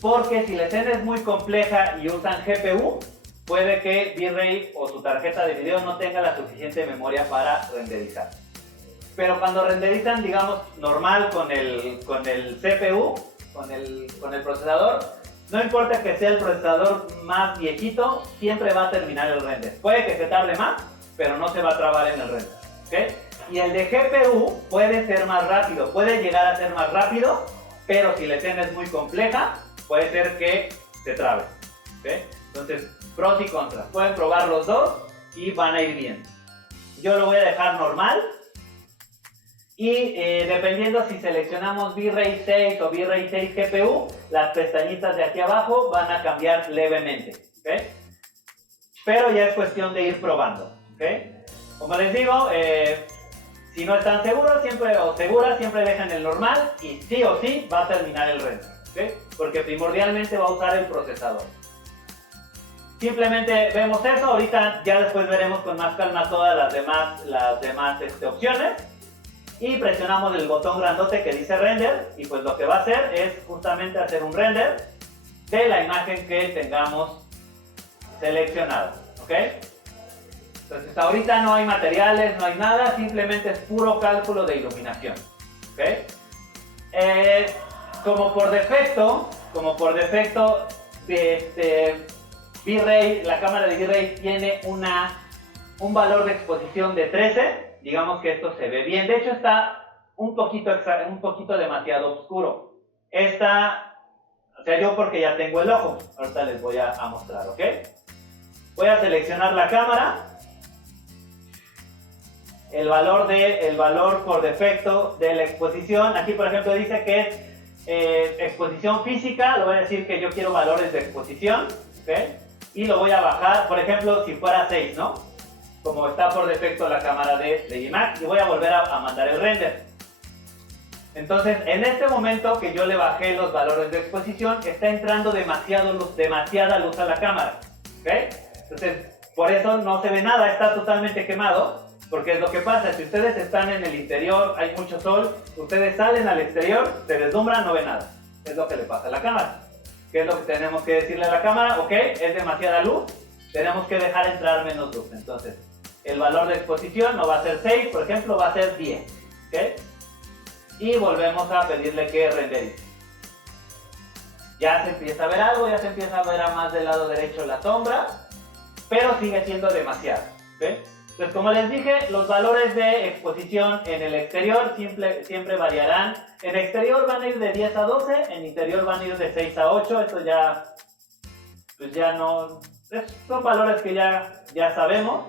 Porque si la escena es muy compleja y usan GPU, puede que bitrate o su tarjeta de video no tenga la suficiente memoria para renderizar. Pero cuando renderizan, digamos, normal con el CPU, con el procesador, no importa que sea el procesador más viejito, siempre va a terminar el render. Puede que se tarde más, pero no se va a trabar en el render. ¿Okay? Y el de GPU puede ser más rápido, puede llegar a ser más rápido, pero si la escena es muy compleja, puede ser que se trabe. ¿Okay? Entonces, pros y contras. Pueden probar los dos y van a ir bien. Yo lo voy a dejar normal. Y dependiendo si seleccionamos bitrate 6 o bitrate 6 GPU, las pestañitas de aquí abajo van a cambiar levemente. ¿Okay? Pero ya es cuestión de ir probando. ¿Okay? Como les digo, si no están seguros siempre dejan el normal y sí o sí va a terminar el render. ¿Okay? Porque primordialmente va a usar el procesador. Simplemente vemos eso, ahorita ya después veremos con más calma todas las demás opciones. Y presionamos el botón grandote que dice render y pues lo que va a hacer es justamente hacer un render de la imagen que tengamos seleccionada. ¿Ok? Entonces ahorita no hay materiales, no hay nada, simplemente es puro cálculo de iluminación. ¿Ok? Como por defecto, bitrate, la cámara de bitrate tiene un valor de exposición de 13. Digamos que esto se ve bien. De hecho está un poquito demasiado oscuro. O sea, yo porque ya tengo el ojo. Ahorita les voy a mostrar, ¿ok? Voy a seleccionar la cámara. El valor por defecto de la exposición. Aquí, por ejemplo, dice que es exposición física. Le voy a decir que yo quiero valores de exposición, ¿ok? Y lo voy a bajar, por ejemplo, si fuera 6, ¿no? Como está por defecto la cámara de iMac, y voy a volver a mandar el render. Entonces, en este momento que yo le bajé los valores de exposición, está entrando demasiada luz a la cámara. ¿Okay? Entonces, por eso no se ve nada, está totalmente quemado, porque es lo que pasa, si ustedes están en el interior, hay mucho sol, ustedes salen al exterior, se deslumbran, no ven nada. Es lo que le pasa a la cámara. ¿Qué es lo que tenemos que decirle a la cámara? Ok, es demasiada luz, tenemos que dejar entrar menos luz. Entonces, el valor de exposición no va a ser 6, por ejemplo, va a ser 10. ¿Okay? Y volvemos a pedirle que renderice. Ya se empieza a ver algo, ya se empieza a ver a más del lado derecho la sombra, pero sigue siendo demasiado. ¿Okay? Entonces, como les dije, los valores de exposición en el exterior siempre variarán. En exterior van a ir de 10 a 12, en interior van a ir de 6 a 8. Esto ya, pues ya no, son valores que ya sabemos.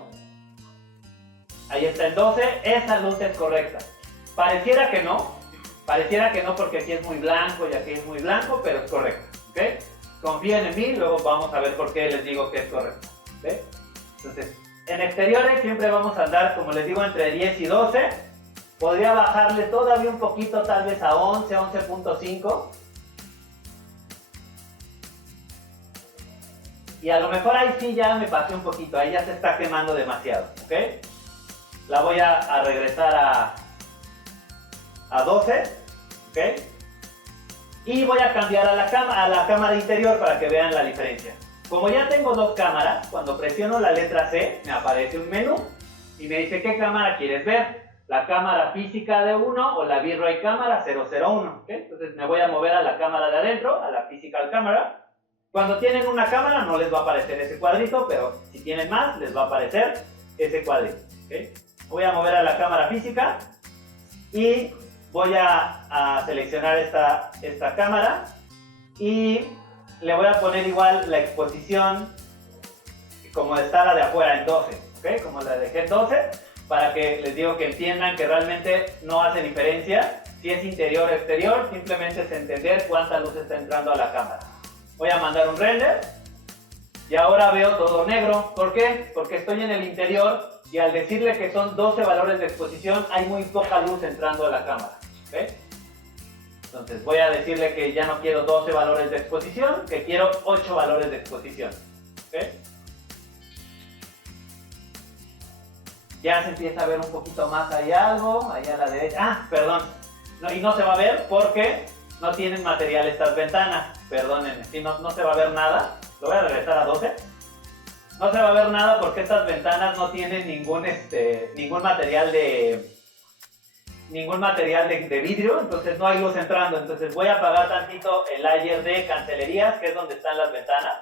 Ahí está en 12, esa luz es correcta. Pareciera que no porque aquí es muy blanco y aquí es muy blanco, pero es correcto. ¿Okay? confíen en mí, luego vamos a ver por qué les digo que es correcto. ¿Okay? Entonces, en exteriores siempre vamos a andar, como les digo, entre 10 y 12. Podría bajarle todavía un poquito, tal vez a 11, 11.5. Y a lo mejor ahí sí ya me pasé un poquito, ahí ya se está quemando demasiado, ¿ok? La voy a regresar a 12, ¿ok? Y voy a cambiar a la cámara interior para que vean la diferencia. Como ya tengo dos cámaras, cuando presiono la letra C, me aparece un menú y me dice ¿qué cámara quieres ver? ¿La cámara física de 1 o la V-Ray cámara 001? ¿Okay? Entonces me voy a mover a la cámara de adentro, a la physical cámara. Cuando tienen una cámara no les va a aparecer ese cuadrito, pero si tienen más les va a aparecer ese cuadrito. ¿Okay? Voy a mover a la cámara física y voy a seleccionar esta cámara y le voy a poner igual la exposición como está la de afuera en 12, ¿okay? Como la dejé en 12, para que les digo que entiendan que realmente no hace diferencia si es interior o exterior, simplemente es entender cuánta luz está entrando a la cámara. Voy a mandar un render y ahora veo todo negro. ¿Por qué? Porque estoy en el interior y al decirle que son 12 valores de exposición hay muy poca luz entrando a la cámara. ¿Okay? Entonces voy a decirle que ya no quiero 12 valores de exposición, que quiero 8 valores de exposición. ¿Okay? Ya se empieza a ver un poquito más ahí algo, ahí a la derecha. Ah, perdón. No, y no se va a ver porque no tienen material estas ventanas. Perdónenme, si no se va a ver nada. Lo voy a regresar a 12. No se va a ver nada porque estas ventanas no tienen ningún material de vidrio, entonces no hay luz entrando. Entonces voy a apagar tantito el layer de cancelerías, que es donde están las ventanas.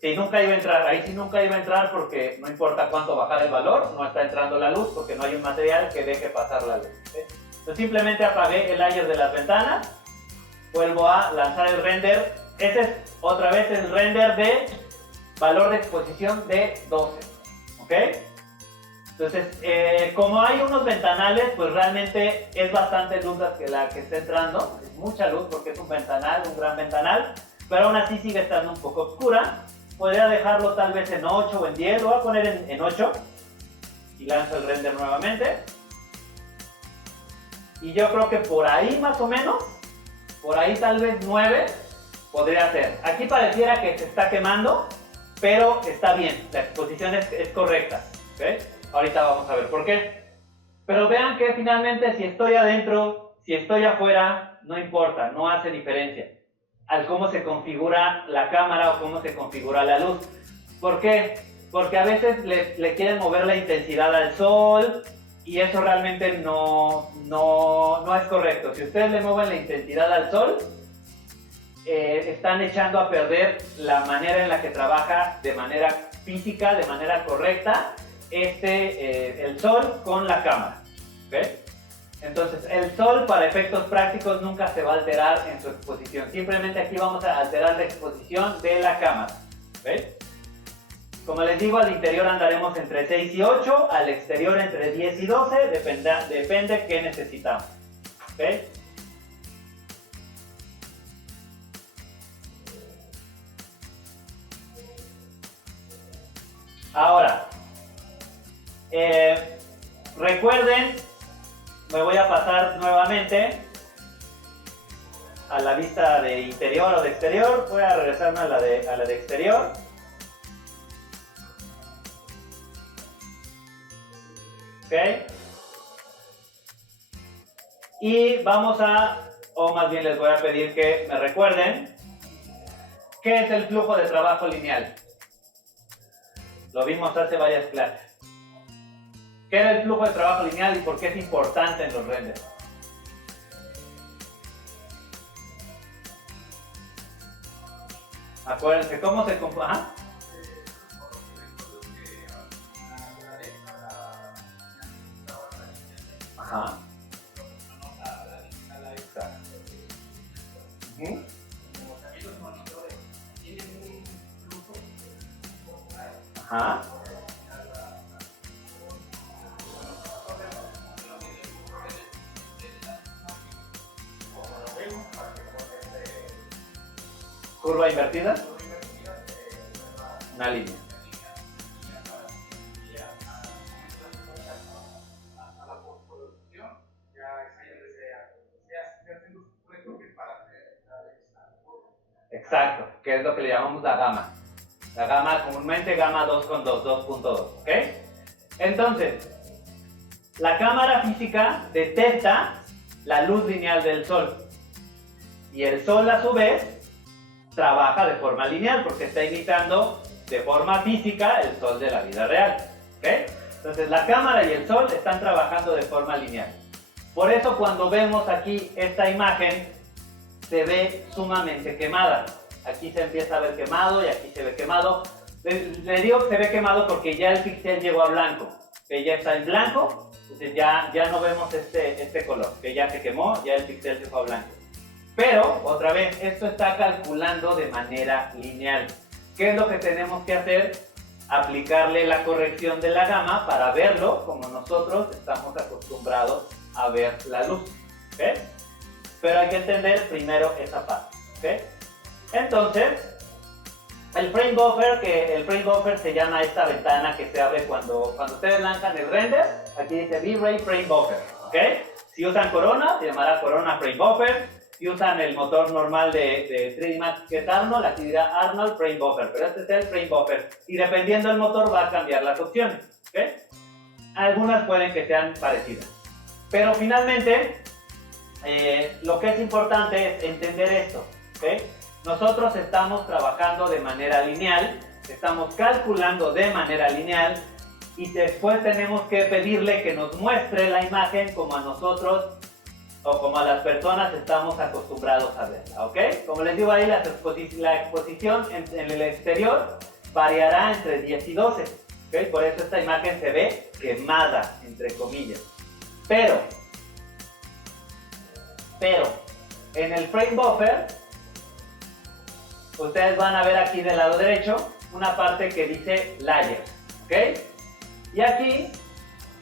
Sí, nunca iba a entrar, ahí sí nunca iba a entrar porque no importa cuánto bajar el valor, no está entrando la luz porque no hay un material que deje pasar la luz. ¿Sí? Entonces simplemente apagué el layer de las ventanas, vuelvo a lanzar el render. Ese es otra vez el render de valor de exposición de 12. ¿Ok? Entonces, como hay unos ventanales, pues realmente es bastante luz la que está entrando, es mucha luz porque es un ventanal, un gran ventanal, pero aún así sigue estando un poco oscura. Podría dejarlo tal vez en 8 o en 10, lo voy a poner en 8 y lanzo el render nuevamente. Y yo creo que por ahí más o menos, por ahí tal vez 9 podría ser. Aquí pareciera que se está quemando, pero está bien, la exposición es correcta. ¿Okay? Ahorita vamos a ver por qué. Pero vean que finalmente si estoy adentro, si estoy afuera, no importa, no hace diferencia al cómo se configura la cámara o cómo se configura la luz. ¿Por qué? Porque a veces le quieren mover la intensidad al sol y eso realmente no es correcto. Si ustedes le mueven la intensidad al sol, están echando a perder la manera en la que trabaja de manera física, de manera correcta, el sol con la cámara. ¿Okay? Entonces, el sol para efectos prácticos nunca se va a alterar en su exposición. Simplemente aquí vamos a alterar la exposición de la cámara. ¿Okay? Como les digo, al interior andaremos entre 6 y 8, al exterior entre 10 y 12, depende qué necesitamos. ¿Okay? Ahora, recuerden, me voy a pasar nuevamente a la vista de interior o de exterior. Voy a regresarme a la de exterior. ¿Ok? Y vamos o más bien les voy a pedir que me recuerden qué es el flujo de trabajo lineal. Lo vimos hace varias clases. ¿Qué era el flujo de trabajo lineal y por qué es importante en los renders? Acuérdense cómo se compone. Ajá. Ajá. Curva invertida. Una línea. Exacto, que es lo que le llamamos la gama. La gama comúnmente gama 2,2, 2.2, ¿ok? Entonces, la cámara física detecta la luz lineal del sol. Y el sol a su vez trabaja de forma lineal porque está imitando de forma física el sol de la vida real, ¿ok? Entonces la cámara y el sol están trabajando de forma lineal. Por eso cuando vemos aquí esta imagen se ve sumamente quemada. Aquí se empieza a ver quemado y aquí se ve quemado. Le digo que se ve quemado porque ya el píxel llegó a blanco, que ya está en blanco, entonces ya no vemos este color, que ya se quemó, ya el píxel se fue a blanco. Pero, otra vez, esto está calculando de manera lineal. ¿Qué es lo que tenemos que hacer? Aplicarle la corrección de la gama para verlo como nosotros estamos acostumbrados a ver la luz, ¿ok? Pero hay que entender primero esa parte, ¿ok? Entonces, el frame buffer se llama esta ventana que se abre cuando ustedes lanzan el render. Aquí dice V-Ray Frame Buffer, ¿ok? Si usan Corona, se llamará Corona Frame Buffer. Si usan el motor normal de 3D Max, que es Arnold, aquí dirá Arnold Frame Buffer, pero este es el Frame Buffer. Y dependiendo del motor va a cambiar las opciones, ¿ok? Algunas pueden que sean parecidas. Pero finalmente, lo que es importante es entender esto, ¿ok? Nosotros estamos trabajando de manera lineal, estamos calculando de manera lineal y después tenemos que pedirle que nos muestre la imagen como a nosotros o como a las personas estamos acostumbrados a verla, ¿ok? Como les digo ahí, la exposición en el exterior variará entre 10 y 12, ¿ok? Por eso esta imagen se ve quemada, entre comillas. Pero, en el frame buffer, ustedes van a ver aquí del lado derecho una parte que dice layer, ¿ok? Y aquí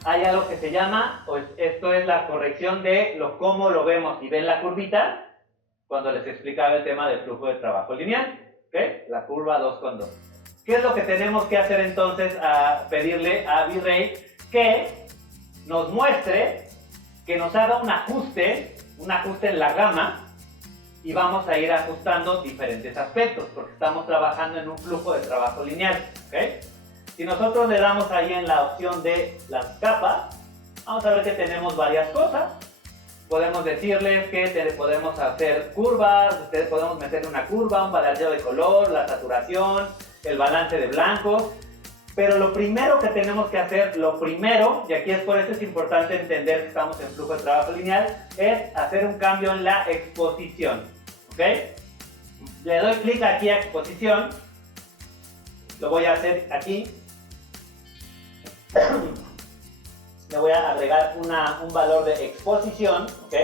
hay algo que se llama, pues esto es la corrección de cómo lo vemos. Y ven la curvita cuando les explicaba el tema del flujo de trabajo lineal, ¿ok? La curva 2,2. ¿Qué es lo que tenemos que hacer entonces? A pedirle a V-Ray que nos muestre, que nos haga un ajuste en la gama y vamos a ir ajustando diferentes aspectos porque estamos trabajando en un flujo de trabajo lineal, ¿ok? Si nosotros le damos ahí en la opción de las capas, vamos a ver que tenemos varias cosas. Podemos decirles que podemos hacer curvas, podemos meter una curva, un balanceo de color, la saturación, el balance de blancos. Pero lo primero que tenemos que hacer, y aquí es por eso es importante entender que estamos en flujo de trabajo lineal, es hacer un cambio en la exposición, ¿ok? Le doy clic aquí a exposición, lo voy a hacer aquí. Le voy a agregar un valor de exposición, ¿ok?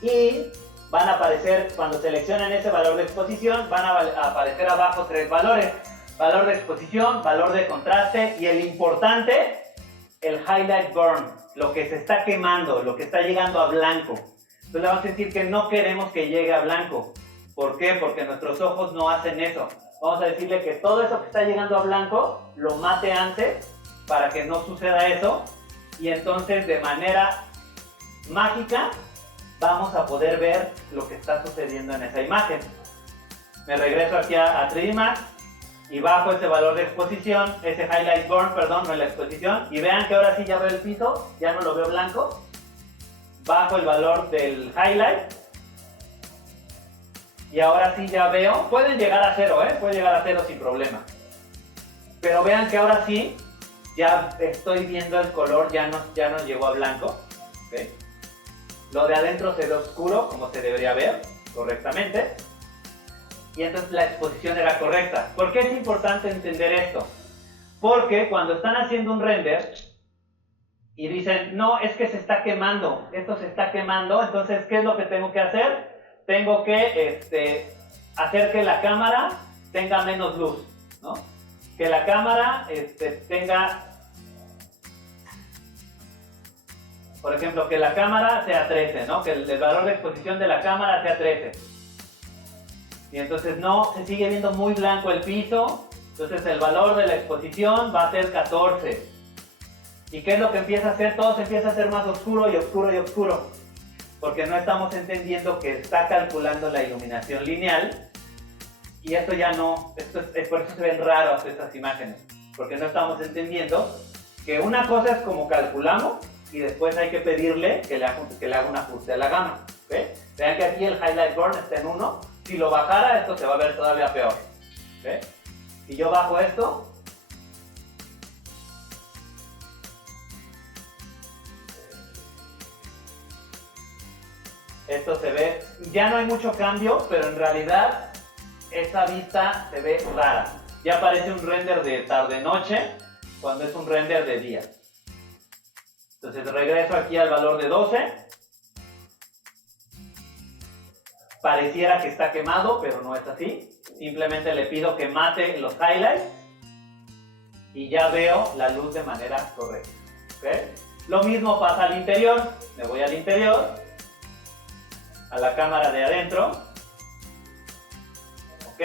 Y van a aparecer, cuando seleccionen ese valor de exposición, van a aparecer abajo tres valores. Valor de exposición, valor de contraste y el importante, el highlight burn, lo que se está quemando, lo que está llegando a blanco. Entonces le vamos a decir que no queremos que llegue a blanco. ¿Por qué? Porque nuestros ojos no hacen eso. Vamos a decirle que todo eso que está llegando a blanco lo mate antes para que no suceda eso y entonces de manera mágica vamos a poder ver lo que está sucediendo en esa imagen. Me regreso aquí a 3D Max y bajo ese valor de exposición, ese highlight burn, perdón, no es la exposición, y vean que ahora sí ya veo el piso, ya no lo veo blanco. Bajo el valor del highlight y ahora sí ya veo, pueden llegar a cero, puede llegar a cero sin problema. Pero vean que ahora sí, ya estoy viendo el color, ya no llegó a blanco. ¿Okay? Lo de adentro se ve oscuro, como se debería ver correctamente. Y entonces la exposición era correcta. ¿Por qué es importante entender esto? Porque cuando están haciendo un render y dicen, no, es que se está quemando, esto se está quemando, entonces, ¿qué es lo que tengo que hacer? Tengo que hacer que la cámara tenga menos luz, ¿no? Que la cámara tenga... por ejemplo, que la cámara sea 13, ¿no? Que el valor de exposición de la cámara sea 13. Y entonces no, se sigue viendo muy blanco el piso, entonces el valor de la exposición va a ser 14. ¿Y qué es lo que empieza a hacer? Todo se empieza a hacer más oscuro y oscuro y oscuro, porque no estamos entendiendo que está calculando la iluminación lineal, y esto ya no, por eso se ven raros estas imágenes, porque no estamos entendiendo que una cosa es como calculamos, y después hay que pedirle que le haga un ajuste a la gama. ¿Ve? Vean que aquí el highlight burn está en 1. Si lo bajara, esto se va a ver todavía peor. ¿Ve? Si yo bajo esto, esto se ve, ya no hay mucho cambio, pero en realidad esa vista se ve rara. Ya parece un render de tarde-noche cuando es un render de día. Entonces regreso aquí al valor de 12. Pareciera que está quemado, pero no es así. Simplemente le pido que mate los highlights y ya veo la luz de manera correcta. ¿Okay? Lo mismo pasa al interior. Me voy al interior, a la cámara de adentro. ¿Ok?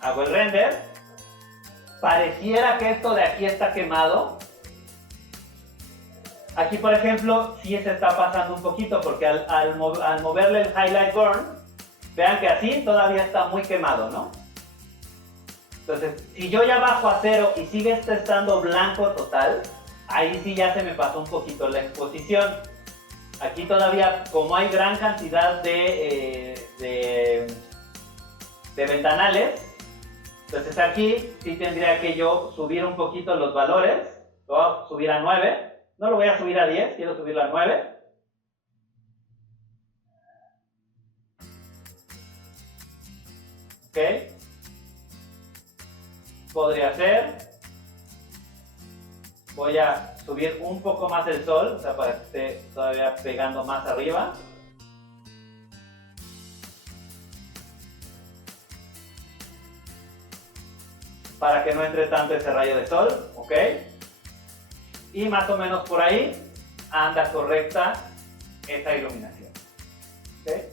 Hago el render. Pareciera que esto de aquí está quemado. Aquí, por ejemplo, sí se está pasando un poquito, porque al moverle el highlight burn, vean que así todavía está muy quemado, ¿no? Entonces, si yo ya bajo a 0 y sigue estando blanco total, ahí sí ya se me pasó un poquito la exposición. Aquí todavía, como hay gran cantidad de ventanales, entonces aquí sí tendría que yo subir un poquito los valores. Lo voy a subir a 9. No lo voy a subir a 10, quiero subirlo a 9. Ok. Podría ser. Voy a subir un poco más el sol, o sea, para que esté todavía pegando más arriba. Para que no entre tanto ese rayo de sol, ok. Y más o menos por ahí anda correcta esa iluminación. ¿Okay?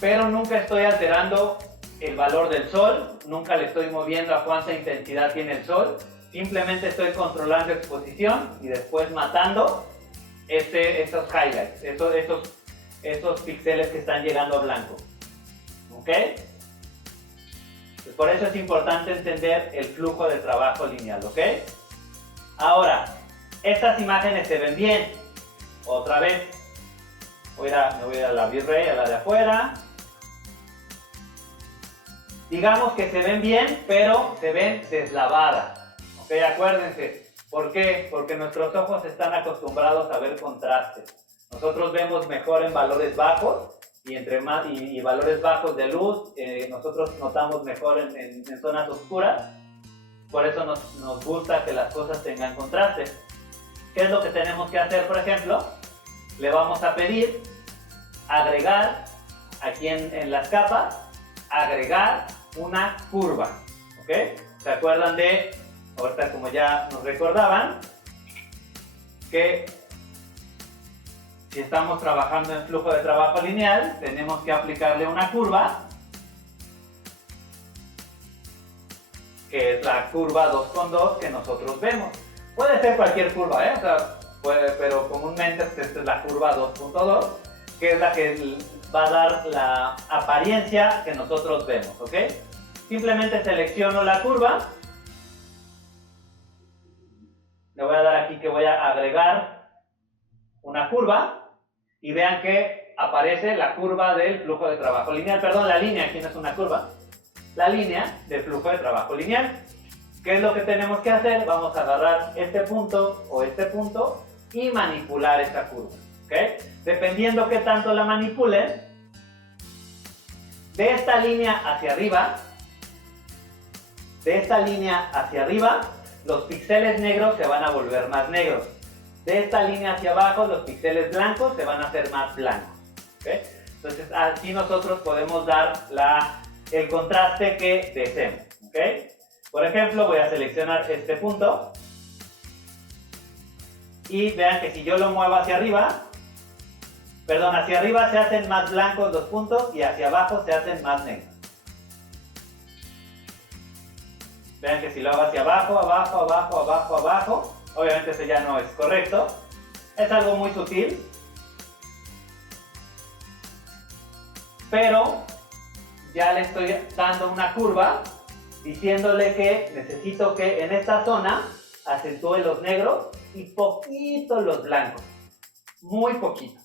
Pero nunca estoy alterando el valor del sol, nunca le estoy moviendo a cuánta intensidad tiene el sol, simplemente estoy controlando exposición y después matando esos highlights, esos píxeles que están llegando a blanco. ¿Ok? Pues por eso es importante entender el flujo de trabajo lineal. ¿Ok? Ahora, estas imágenes se ven bien. Otra vez, me voy a ir a la V-Ray, a la de afuera. Digamos que se ven bien, pero se ven deslavadas. ¿Ok? Acuérdense. ¿Por qué? Porque nuestros ojos están acostumbrados a ver contrastes. Nosotros vemos mejor en valores bajos y valores bajos de luz. Nosotros notamos mejor en zonas oscuras. Por eso nos gusta que las cosas tengan contraste. ¿Qué es lo que tenemos que hacer, por ejemplo? Le vamos a pedir agregar, aquí en las capas, agregar una curva. ¿Ok? ¿Se acuerdan de, ahorita como ya nos recordaban, que si estamos trabajando en flujo de trabajo lineal, tenemos que aplicarle una curva, que es la curva 2,2 que nosotros vemos. Puede ser cualquier curva, o sea, pero comúnmente esta es la curva 2,2, que es la que va a dar la apariencia que nosotros vemos, ¿ok? Simplemente selecciono la curva, le voy a dar aquí que voy a agregar una curva, y vean que aparece la curva del flujo de trabajo lineal, perdón, la línea, aquí no es una curva, la línea del flujo de trabajo lineal. ¿Qué es lo que tenemos que hacer? Vamos a agarrar este punto o este punto y manipular esta curva. ¿Okay? Dependiendo qué tanto la manipulen, de esta línea hacia arriba, los píxeles negros se van a volver más negros. De esta línea hacia abajo, los píxeles blancos se van a hacer más blancos. ¿Okay? Entonces, así nosotros podemos dar el contraste que deseemos. ¿Okay? Por ejemplo, voy a seleccionar este punto Y vean que si yo lo muevo hacia arriba, perdón, hacia arriba se hacen más blancos los puntos y hacia abajo se hacen más negros. Vean que si lo hago hacia abajo, abajo, abajo, abajo, abajo, obviamente eso ya no es correcto. Es algo muy sutil. Pero ya le estoy dando una curva diciéndole que necesito que en esta zona acentúe los negros y poquito los blancos. Muy poquito.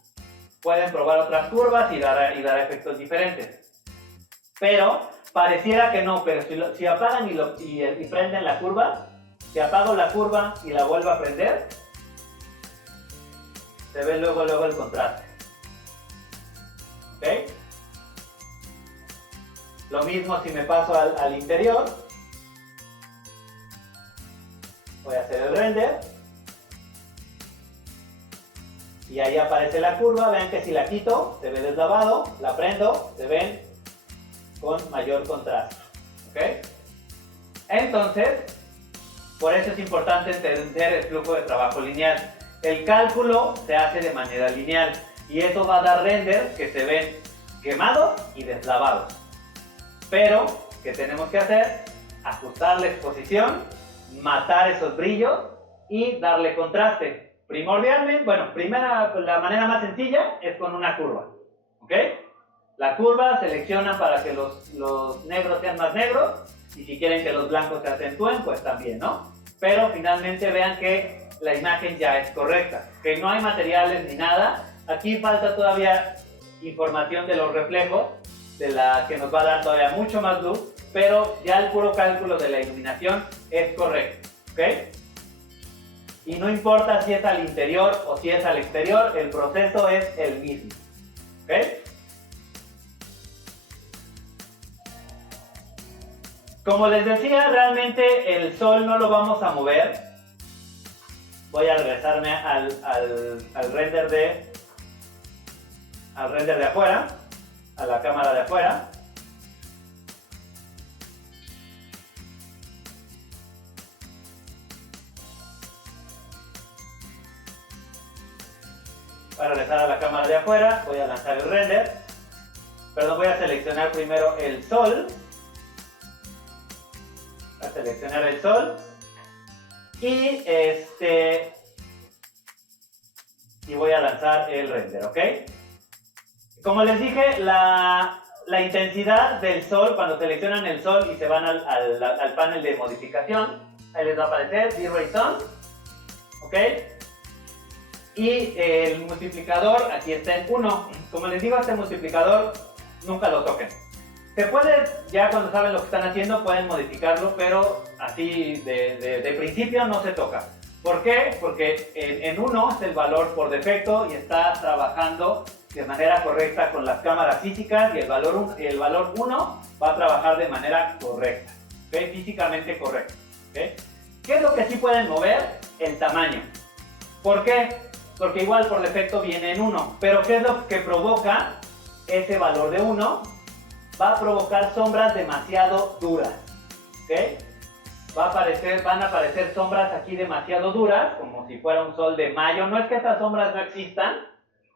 Pueden probar otras curvas y dar efectos diferentes. Pero pareciera que no, pero si apagan y prenden la curva, si apago la curva y la vuelvo a prender, se ve luego el contraste. ¿Ok? Lo mismo si me paso al interior. Voy a hacer el render. Y ahí aparece la curva. Vean que si la quito, se ve deslavado. La prendo, se ven con mayor contraste. ¿Ok? Entonces, por eso es importante entender el flujo de trabajo lineal. El cálculo se hace de manera lineal. Y eso va a dar renders que se ven quemados y deslavados. Pero, ¿qué tenemos que hacer? Ajustar la exposición, matar esos brillos y darle contraste. Primordialmente, bueno, la manera más sencilla es con una curva. ¿Ok? La curva selecciona para que los negros sean más negros y si quieren que los blancos se acentúen, pues también, ¿no? Pero finalmente vean que la imagen ya es correcta, que no hay materiales ni nada. Aquí falta todavía información de los reflejos, de la que nos va a dar todavía mucho más luz, pero ya el puro cálculo de la iluminación es correcto, ¿ok? Y no importa si es al interior o si es al exterior, el proceso es el mismo, ¿ok? Como les decía, realmente el sol no lo vamos a mover. Voy a regresarme al render de afuera, a la cámara de afuera. Voy a regresar a la cámara de afuera, voy a lanzar el render. Perdón, voy a seleccionar primero el sol. Voy a seleccionar el sol. Y y voy a lanzar el render, ¿ok? Como les dije, la intensidad del sol, cuando seleccionan el sol y se van al panel de modificación, ahí les va a aparecer V-Ray Sun, ¿ok? Y el multiplicador aquí está en 1. Como les digo, este multiplicador nunca lo toquen. Se puede, ya cuando saben lo que están haciendo, pueden modificarlo, pero así de principio no se toca. ¿Por qué? Porque en 1 es el valor por defecto y está trabajando de manera correcta con las cámaras físicas y el valor 1 va a trabajar de manera correcta, ¿okay? Físicamente correcta, ¿okay? ¿Qué es lo que sí pueden mover? El tamaño. ¿Por qué? Porque igual por defecto viene en 1, pero ¿qué es lo que provoca ese valor de 1? Va a provocar sombras demasiado duras, ¿okay? Van a aparecer sombras aquí demasiado duras, como si fuera un sol de mayo. No es que estas sombras no existan,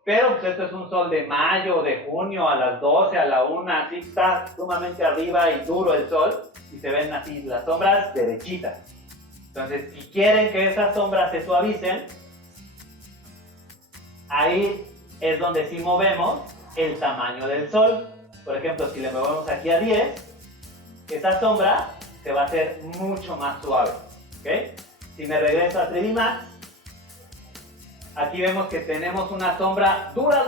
pero pues esto es un sol de mayo, de junio, a las 12, a la 1, así está sumamente arriba y duro el sol, y se ven así las sombras derechitas. Entonces, si quieren que esas sombras se suavicen, ahí es donde sí movemos el tamaño del sol. Por ejemplo, si le movemos aquí a 10, esa sombra se va a hacer mucho más suave, ¿ok? Si me regreso a 3D Max, aquí vemos que tenemos una sombra dura.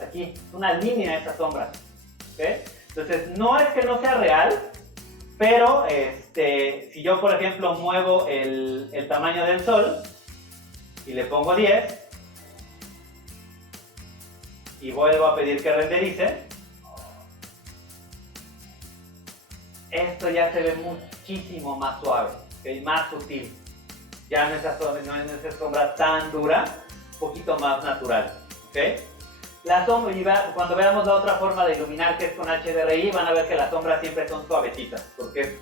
Aquí, una línea esa sombra, ¿ok? Entonces, no es que no sea real, pero si yo, por ejemplo, muevo el tamaño del sol y le pongo 10 y vuelvo a pedir que renderice, esto ya se ve muchísimo más suave, ¿okay? Más sutil. Ya no es esa sombra tan dura, un poquito más natural, ¿okay? La sombra, cuando veamos la otra forma de iluminar, que es con HDRI, van a ver que las sombras siempre son suavecitas, porque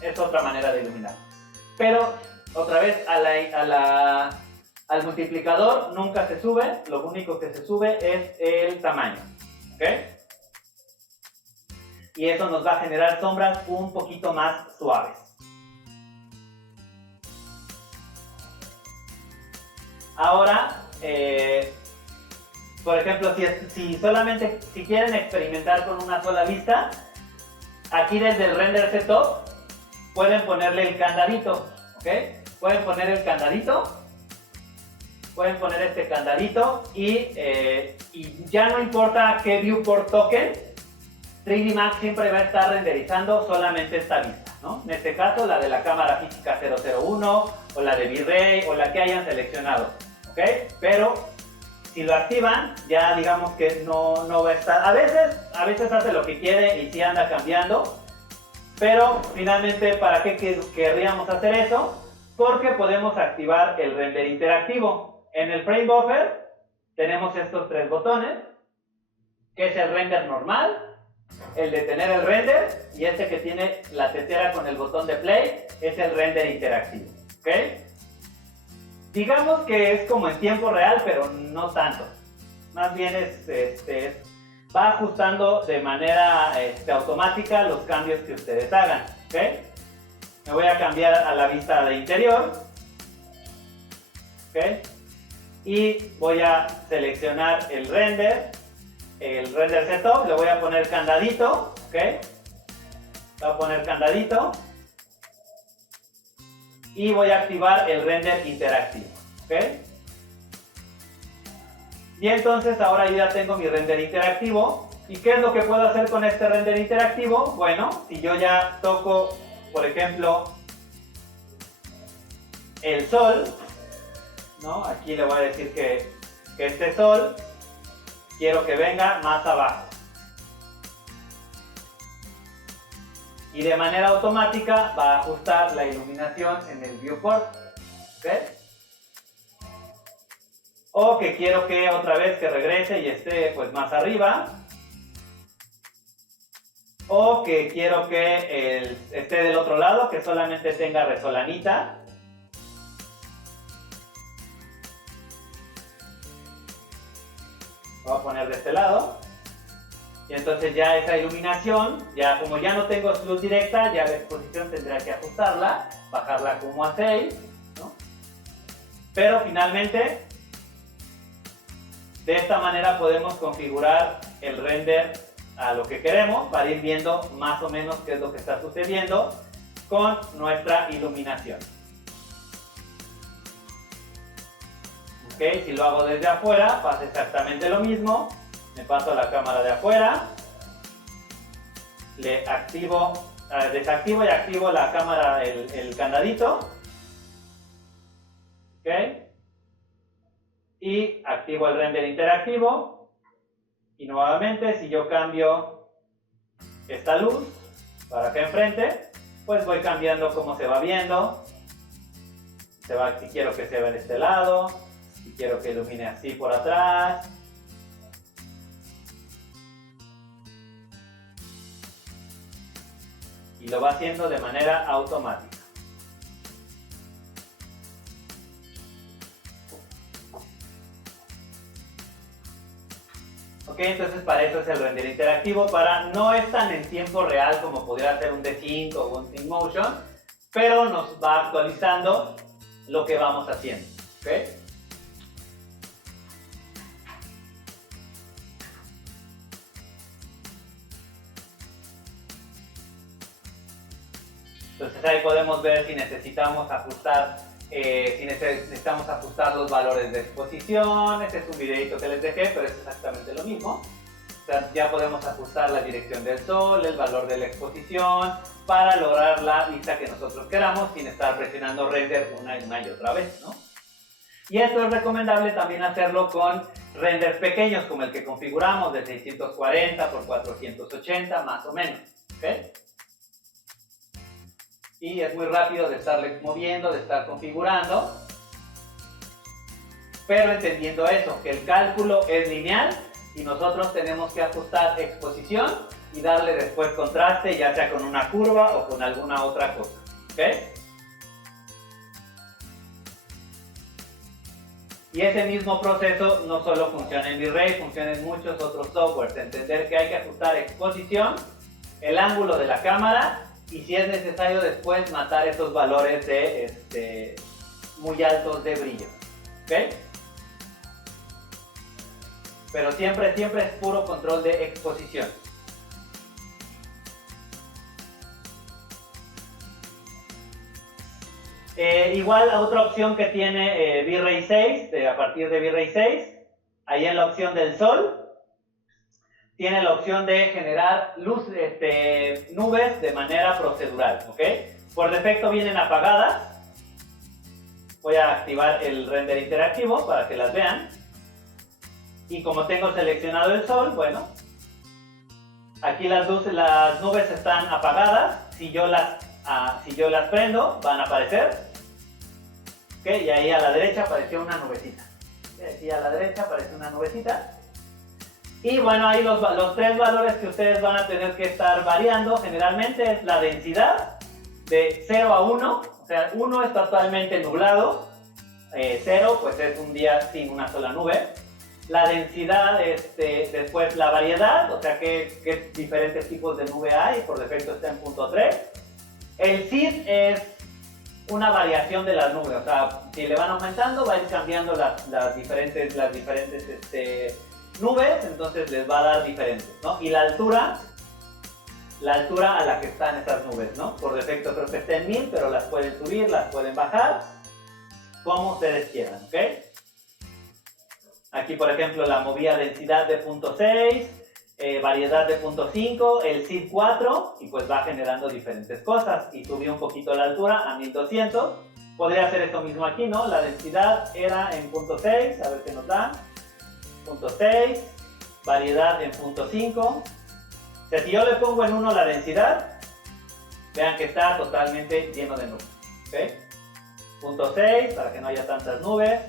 es otra manera de iluminar. Pero, otra vez, a Al multiplicador nunca se sube, lo único que se sube es el tamaño, ¿ok? Y eso nos va a generar sombras un poquito más suaves. Ahora, por ejemplo, si quieren experimentar con una sola vista, aquí desde el render setup pueden ponerle el candadito, ¿ok? Pueden poner el candadito, pueden poner este candadito y ya no importa qué viewport toquen, 3D Max siempre va a estar renderizando solamente esta vista, ¿no? En este caso la de la cámara física 001 o la de V-Ray o la que hayan seleccionado, ¿ok? Pero si lo activan, ya digamos que no va a estar. A veces hace lo que quiere y sí anda cambiando, pero finalmente, ¿para qué querríamos hacer eso? Porque podemos activar el render interactivo. En el frame buffer tenemos estos tres botones, que es el render normal, el detener el render, y este que tiene la tetera con el botón de play es el render interactivo, ¿ok? Digamos que es como en tiempo real, pero no tanto. Más bien va ajustando de manera automática los cambios que ustedes hagan, ¿ok? Me voy a cambiar a la vista de interior, ¿ok? Y voy a seleccionar el render setup, le voy a poner candadito, ¿ok? Voy a poner candadito y voy a activar el render interactivo, ¿ok? Y entonces ahora yo ya tengo mi render interactivo. ¿Y qué es lo que puedo hacer con este render interactivo? Bueno, si yo ya toco, por ejemplo, el sol, ¿no? Aquí le voy a decir que este sol quiero que venga más abajo. Y de manera automática va a ajustar la iluminación en el viewport, ¿ok? O que quiero que otra vez que regrese y esté pues más arriba. O que quiero que esté del otro lado, que solamente tenga resolanita. Voy a poner de este lado. Y entonces ya esa iluminación, ya como ya no tengo luz directa, ya la exposición tendrá que ajustarla, bajarla como a 6, ¿no? Pero finalmente, de esta manera podemos configurar el render a lo que queremos para ir viendo más o menos qué es lo que está sucediendo con nuestra iluminación. Ok, si lo hago desde afuera, pasa exactamente lo mismo. Me paso a la cámara de afuera, le desactivo y activo la cámara, el candadito, ¿ok? Y activo el render interactivo, y nuevamente si yo cambio esta luz para acá enfrente, pues voy cambiando cómo se va viendo. Si quiero que se vea de este lado, si quiero que ilumine así por atrás. Y lo va haciendo de manera automática. Ok, entonces para eso es el render interactivo, no es tan en tiempo real como pudiera ser un D5 o un Twinmotion, pero nos va actualizando lo que vamos haciendo, ¿ok? Entonces ahí podemos ver si necesitamos ajustar los valores de exposición. Este es un videito que les dejé, pero es exactamente lo mismo. O sea, ya podemos ajustar la dirección del sol, el valor de la exposición, para lograr la vista que nosotros queramos sin estar presionando render una y otra vez, ¿no? Y esto es recomendable también hacerlo con renders pequeños, como el que configuramos de 640 por 480 más o menos, ¿ok? Y es muy rápido de estarle moviendo, de estar configurando, pero entendiendo eso, que el cálculo es lineal y nosotros tenemos que ajustar exposición y darle después contraste, ya sea con una curva o con alguna otra cosa, ¿ok? Y ese mismo proceso no solo funciona en V-Ray, funciona en muchos otros softwares. Entender que hay que ajustar exposición, el ángulo de la cámara y si es necesario después matar esos valores de muy altos de brillo. ¿Ok? Pero siempre es puro control de exposición. Igual a otra opción que tiene V-Ray 6, a partir de V-Ray 6, ahí en la opción del sol, tiene la opción de generar luz, nubes de manera procedural, ¿ok? Por defecto vienen apagadas. Voy a activar el render interactivo para que las vean. Y como tengo seleccionado el sol, bueno, aquí las nubes están apagadas. Si yo las prendo, van a aparecer. ¿Okay? Y ahí a la derecha apareció una nubecita. Aquí a la derecha aparece una nubecita. Y bueno, ahí los tres valores que ustedes van a tener que estar variando generalmente es la densidad de 0 a 1. O sea, 1 está totalmente nublado. 0 pues es un día sin una sola nube. La densidad, después la variedad, o sea, qué diferentes tipos de nube hay, por defecto está en punto 3. El SID es una variación de las nubes, o sea, si le van aumentando va a ir cambiando las diferentes nubes, entonces les va a dar diferentes, ¿no? Y la altura a la que están esas nubes, ¿no? Por defecto creo que está en 1000, pero las pueden subir, las pueden bajar, como ustedes quieran, ¿ok? Aquí, por ejemplo, la movía densidad de 0.6, variedad de 0.5, el SID 4, y pues va generando diferentes cosas. Y subí un poquito la altura a 1200. Podría hacer esto mismo aquí, ¿no? La densidad era en 0.6, a ver qué nos da. 0.6, variedad en 0.5. O sea, si yo le pongo en 1 la densidad, vean que está totalmente lleno de nubes, ¿ok? 0.6, para que no haya tantas nubes.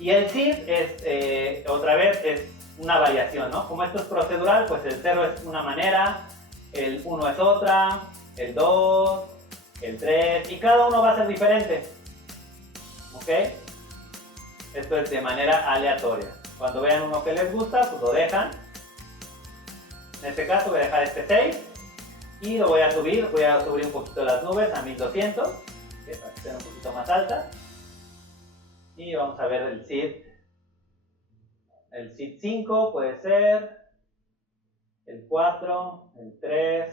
Y el SID es, otra vez, es una variación, ¿no? Como esto es procedural, pues el 0 es una manera, el 1 es otra, el 2, el 3, y cada uno va a ser diferente, ¿ok? Esto es de manera aleatoria. Cuando vean uno que les gusta, pues lo dejan. En este caso voy a dejar este 6 y lo voy a subir un poquito las nubes a 1200, para que estén un poquito más altas. Y vamos a ver el SID. El SID 5 puede ser, el 4, el 3,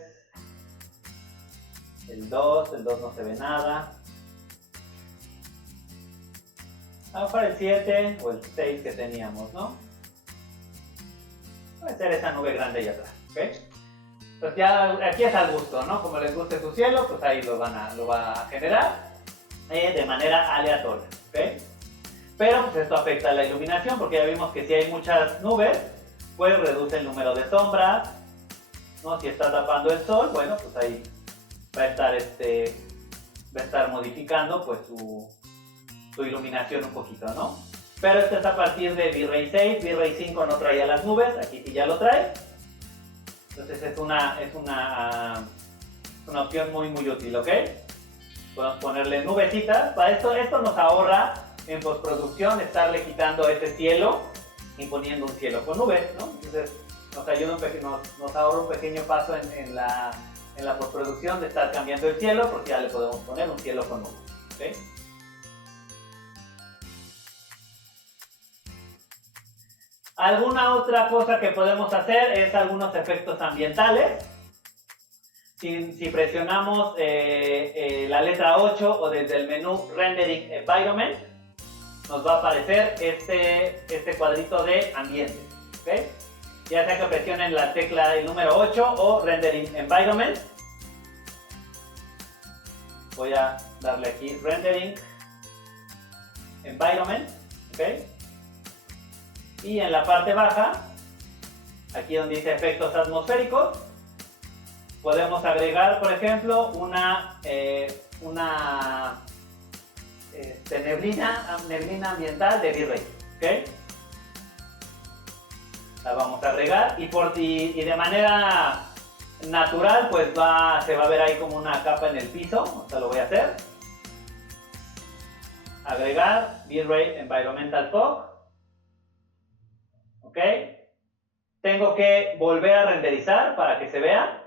el 2 no se ve nada. A lo mejor el 7 o el 6 que teníamos, ¿no? Puede ser esa nube grande allá atrás, ¿ok? Pues ya aquí es al gusto, ¿no? Como les guste su cielo, pues ahí lo va a generar de manera aleatoria, ¿ok? Pero pues esto afecta a la iluminación porque ya vimos que si hay muchas nubes, pues reduce el número de sombras, ¿no? Si está tapando el sol, bueno, pues ahí va a estar modificando pues su iluminación un poquito, ¿no? Pero esto es a partir de V-Ray 6, V-Ray 5 no traía las nubes, aquí sí ya lo trae. Entonces es una opción muy útil, ¿ok? Podemos ponerle nubecitas, para esto nos ahorra en postproducción estarle quitando ese cielo y poniendo un cielo con nubes, ¿no? Entonces nos ayuda nos ahorra un pequeño paso en la postproducción de estar cambiando el cielo, porque ya le podemos poner un cielo con nubes, ¿okay? Alguna otra cosa que podemos hacer es algunos efectos ambientales. Si presionamos la letra 8 o desde el menú Rendering Environment, nos va a aparecer este cuadrito de ambiente, ¿okay? Ya sea que presionen la tecla del número 8 o Rendering Environment. Voy a darle aquí Rendering Environment, ¿okay? Y en la parte baja, aquí donde dice efectos atmosféricos, podemos agregar, por ejemplo, una neblina ambiental de V-Ray, ¿okay? La vamos a agregar y de manera natural pues se va a ver ahí como una capa en el piso, o sea, lo voy a hacer. agregar bitrate environmental fog. Ok. Tengo que volver a renderizar para que se vea.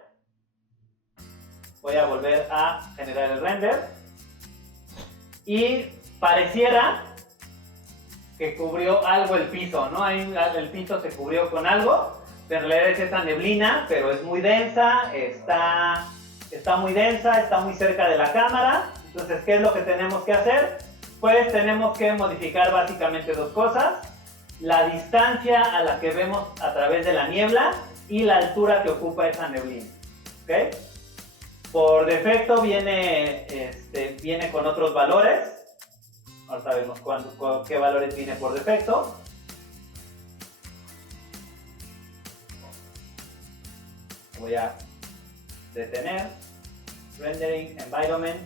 Voy a volver a generar el render. Y pareciera que cubrió algo el piso, ¿no? Ahí el piso se cubrió con algo. En realidad es esa neblina, pero es muy densa, está muy densa, está muy cerca de la cámara. Entonces, ¿qué es lo que tenemos que hacer? Pues tenemos que modificar básicamente dos cosas: la distancia a la que vemos a través de la niebla y la altura que ocupa esa neblina. ¿Ok? Por defecto viene con otros valores. Ahora sabemos qué valores viene por defecto. Voy a detener. Rendering Environment.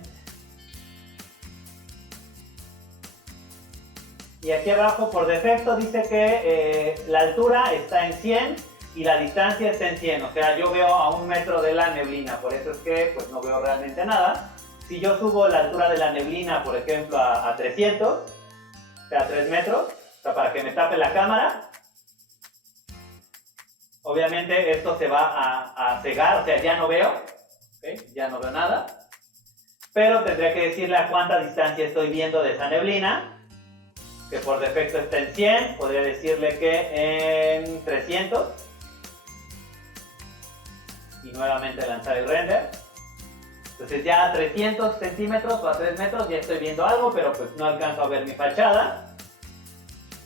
Y aquí abajo por defecto dice que la altura está en 100 y la distancia está en 100. O sea, yo veo a 1 metro de la neblina, por eso es que pues no veo realmente nada. Si yo subo la altura de la neblina, por ejemplo, a 300, o sea, a 3 metros, o sea, para que me tape la cámara, obviamente esto se va a cegar, o sea, ya no veo, ¿okay? Ya no veo nada. Pero tendría que decirle a cuánta distancia estoy viendo de esa neblina, que por defecto está en 100, podría decirle que en 300. Y nuevamente lanzar el render. Entonces ya a 300 centímetros o a 3 metros ya estoy viendo algo, pero pues no alcanzo a ver mi fachada.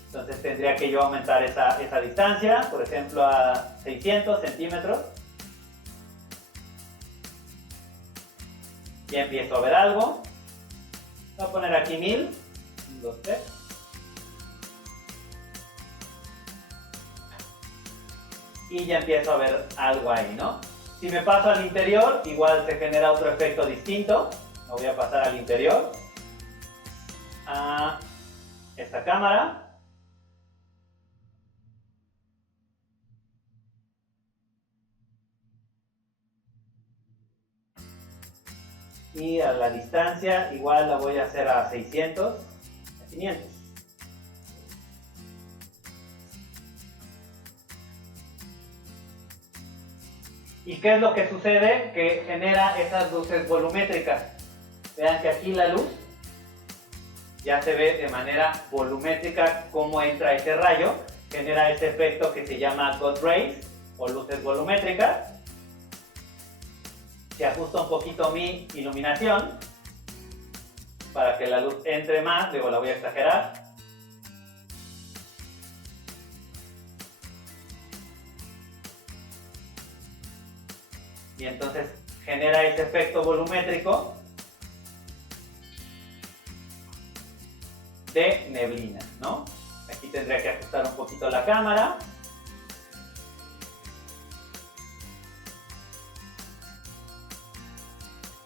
Entonces tendría que yo aumentar esa distancia, por ejemplo a 600 centímetros. Ya empiezo a ver algo. Voy a poner aquí 1000. 1, 2, 3. Y ya empiezo a ver algo ahí, ¿no? Si me paso al interior, igual se genera otro efecto distinto. Me voy a pasar al interior, a esta cámara. Y a la distancia, igual la voy a hacer a 600, a 500. ¿Y qué es lo que sucede? Que genera esas luces volumétricas. Vean que aquí la luz ya se ve de manera volumétrica cómo entra ese rayo. Genera ese efecto que se llama God Rays o luces volumétricas. Se ajusta un poquito mi iluminación para que la luz entre más. Luego la voy a exagerar. Y entonces genera ese efecto volumétrico de neblina, ¿no? Aquí tendría que ajustar un poquito la cámara.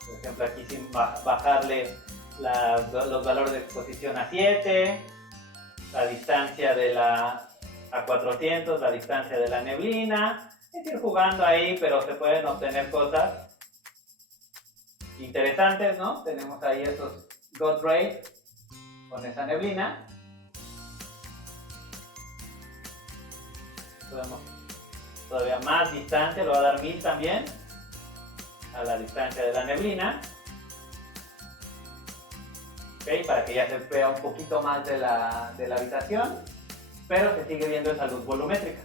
Por ejemplo, aquí sin bajarle los valores de exposición a 7, la distancia a 400, la distancia de la neblina. Es ir jugando ahí, pero se pueden obtener cosas interesantes, ¿no? Tenemos ahí esos God Rays con esa neblina. Podemos todavía más distancia, le voy a dar 1000 también a la distancia de la neblina. ¿Okay? Para que ya se vea un poquito más de la habitación, pero se sigue viendo esa luz volumétrica.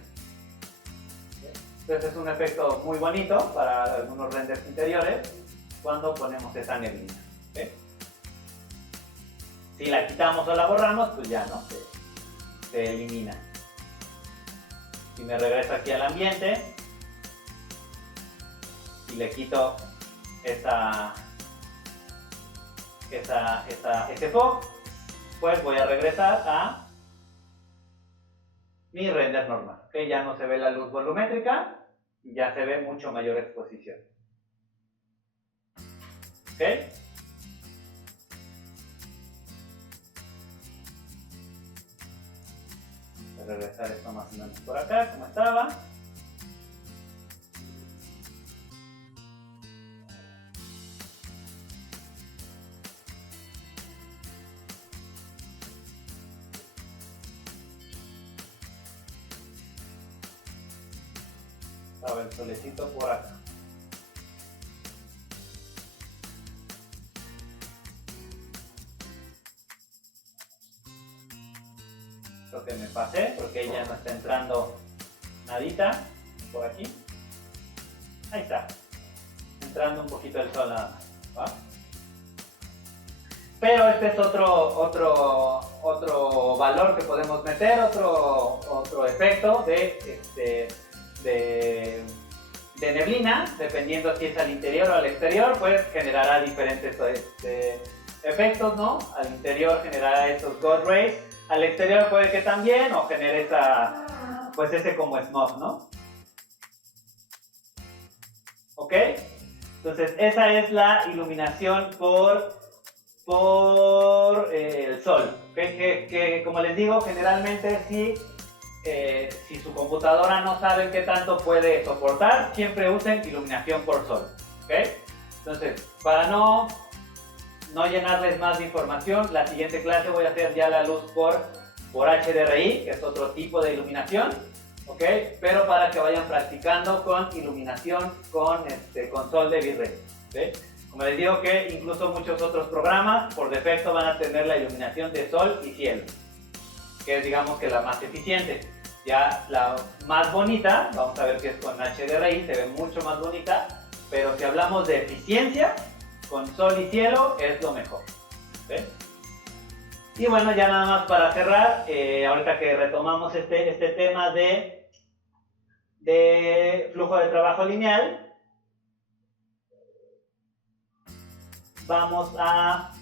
Entonces es un efecto muy bonito para algunos renders interiores cuando ponemos esa neblina. ¿Okay? Si la quitamos o la borramos, pues ya no, se elimina. Si me regreso aquí al ambiente y le quito ese fog, pues voy a regresar a mi render normal. ¿Okay? Ya no se ve la luz volumétrica y ya se ve mucho mayor exposición. ¿Ok? Voy a regresar esto más o menos por acá, como estaba. a ver, solecito por acá. Creo que me pasé porque ya no está entrando nadita por aquí. Ahí está. Entrando un poquito el sol nada más, ¿va? Pero este es otro valor que podemos meter, otro efecto de neblina, dependiendo si es al interior o al exterior, pues generará diferentes efectos, ¿no? Al interior generará esos God rays, al exterior puede que también, o genere ese como smog, ¿no? ¿Ok? Entonces esa es la iluminación por el sol, que como les digo, generalmente si su computadora no sabe qué tanto puede soportar, siempre usen iluminación por sol, ¿ok? Entonces, para no llenarles más de información, la siguiente clase voy a hacer ya la luz por HDRI, que es otro tipo de iluminación, ¿ok? Pero para que vayan practicando con iluminación con sol de bitrate, ¿ok? Como les digo que incluso muchos otros programas por defecto van a tener la iluminación de sol y cielo, que es digamos que la más eficiente. Ya la más bonita, vamos a ver que es con HDRI, se ve mucho más bonita, pero si hablamos de eficiencia, con sol y cielo es lo mejor. ¿Okay? Y bueno, ya nada más para cerrar, ahorita que retomamos este tema de flujo de trabajo lineal, vamos a...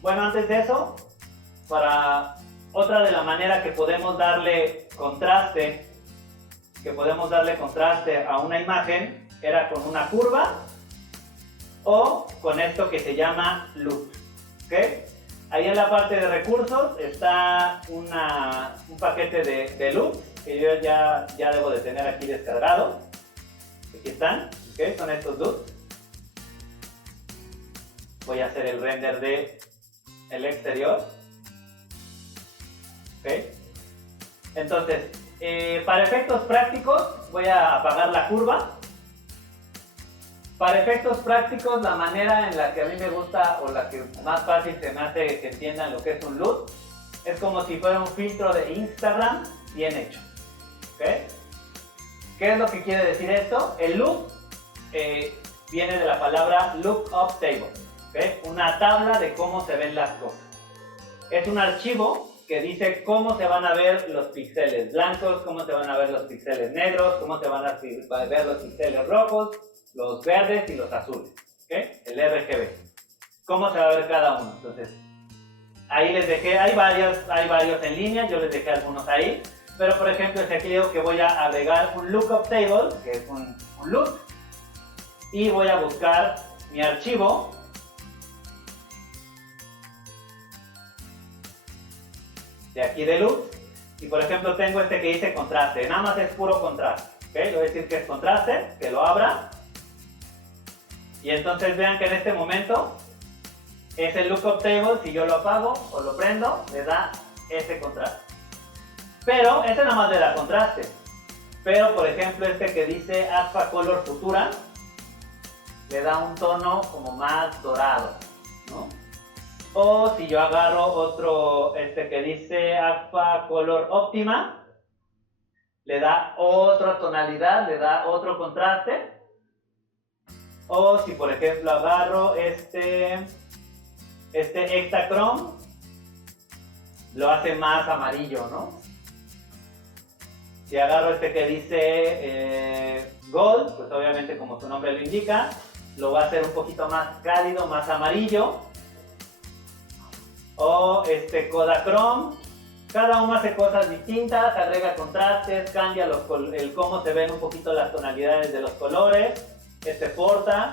Bueno, antes de eso, otra de la manera que podemos darle contraste a una imagen era con una curva o con esto que se llama loop. ¿Okay? Ahí en la parte de recursos está un paquete de loops que yo ya debo de tener aquí descargado. Aquí están. ¿Okay? Son estos loops. Voy a hacer el render de el exterior. ¿Okay? Entonces, para efectos prácticos voy a apagar la curva. Para efectos prácticos, la manera en la que a mí me gusta o la que más fácil se me hace que entiendan lo que es un loop es como si fuera un filtro de Instagram bien hecho. ¿Okay? ¿Qué es lo que quiere decir esto? El loop viene de la palabra lookup table. ¿Okay? Una tabla de cómo se ven las cosas. Es un archivo que dice cómo se van a ver los píxeles blancos, cómo se van a ver los píxeles negros, cómo se van a ver los píxeles rojos, los verdes y los azules. ¿Okay? El RGB. Cómo se va a ver cada uno. Entonces, ahí les dejé, hay varios en línea, yo les dejé algunos ahí. Pero por ejemplo, aquí digo que voy a agregar un lookup table, que es un loop, y voy a buscar mi archivo. De aquí de luz, y por ejemplo tengo que dice contraste, nada más es puro contraste. ¿Okay? Le voy a decir que es contraste, que lo abra, y entonces vean que en este momento es el lookup table. Si yo lo apago o lo prendo, le da ese contraste, pero ese nada más le da contraste. Pero por ejemplo que dice Alpha Color Futura le da un tono como más dorado, ¿no? O si yo agarro otro, que dice Alpha Color Optima, le da otra tonalidad, le da otro contraste. O si por ejemplo agarro este Ektachrome, lo hace más amarillo, ¿no? Si agarro que dice Gold, pues obviamente como su nombre lo indica, lo va a hacer un poquito más cálido, más amarillo. O Kodachrome, cada uno hace cosas distintas, agrega contrastes, cambia el cómo se ven un poquito las tonalidades de los colores. Porta.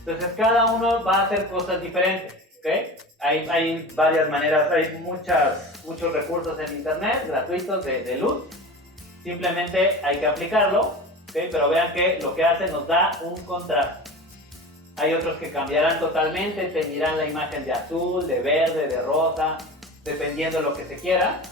Entonces cada uno va a hacer cosas diferentes. ¿Okay? Hay varias maneras, hay muchos recursos en internet gratuitos de luz. Simplemente hay que aplicarlo. ¿Okay? Pero vean que lo que hace nos da un contraste. Hay otros que cambiarán totalmente, teñirán la imagen de azul, de verde, de rosa, dependiendo de lo que se quiera.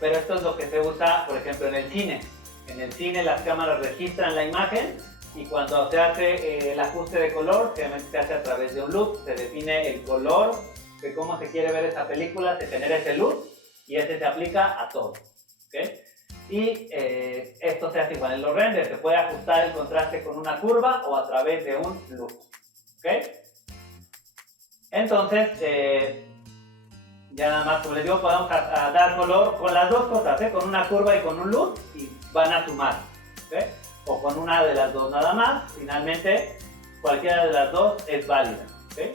Pero esto es lo que se usa, por ejemplo, en el cine. En el cine las cámaras registran la imagen y cuando se hace el ajuste de color, generalmente se hace a través de un loop, se define el color de cómo se quiere ver esa película, se genera ese loop y ese se aplica a todo. ¿Okay? Y esto se hace igual en los renders, se puede ajustar el contraste con una curva o a través de un loop. ¿Okay? Entonces, ya nada más, como les digo, podemos dar color con las dos cosas, con una curva y con un loop, y van a sumar, ¿okay? O con una de las dos nada más, finalmente cualquiera de las dos es válida, ¿okay?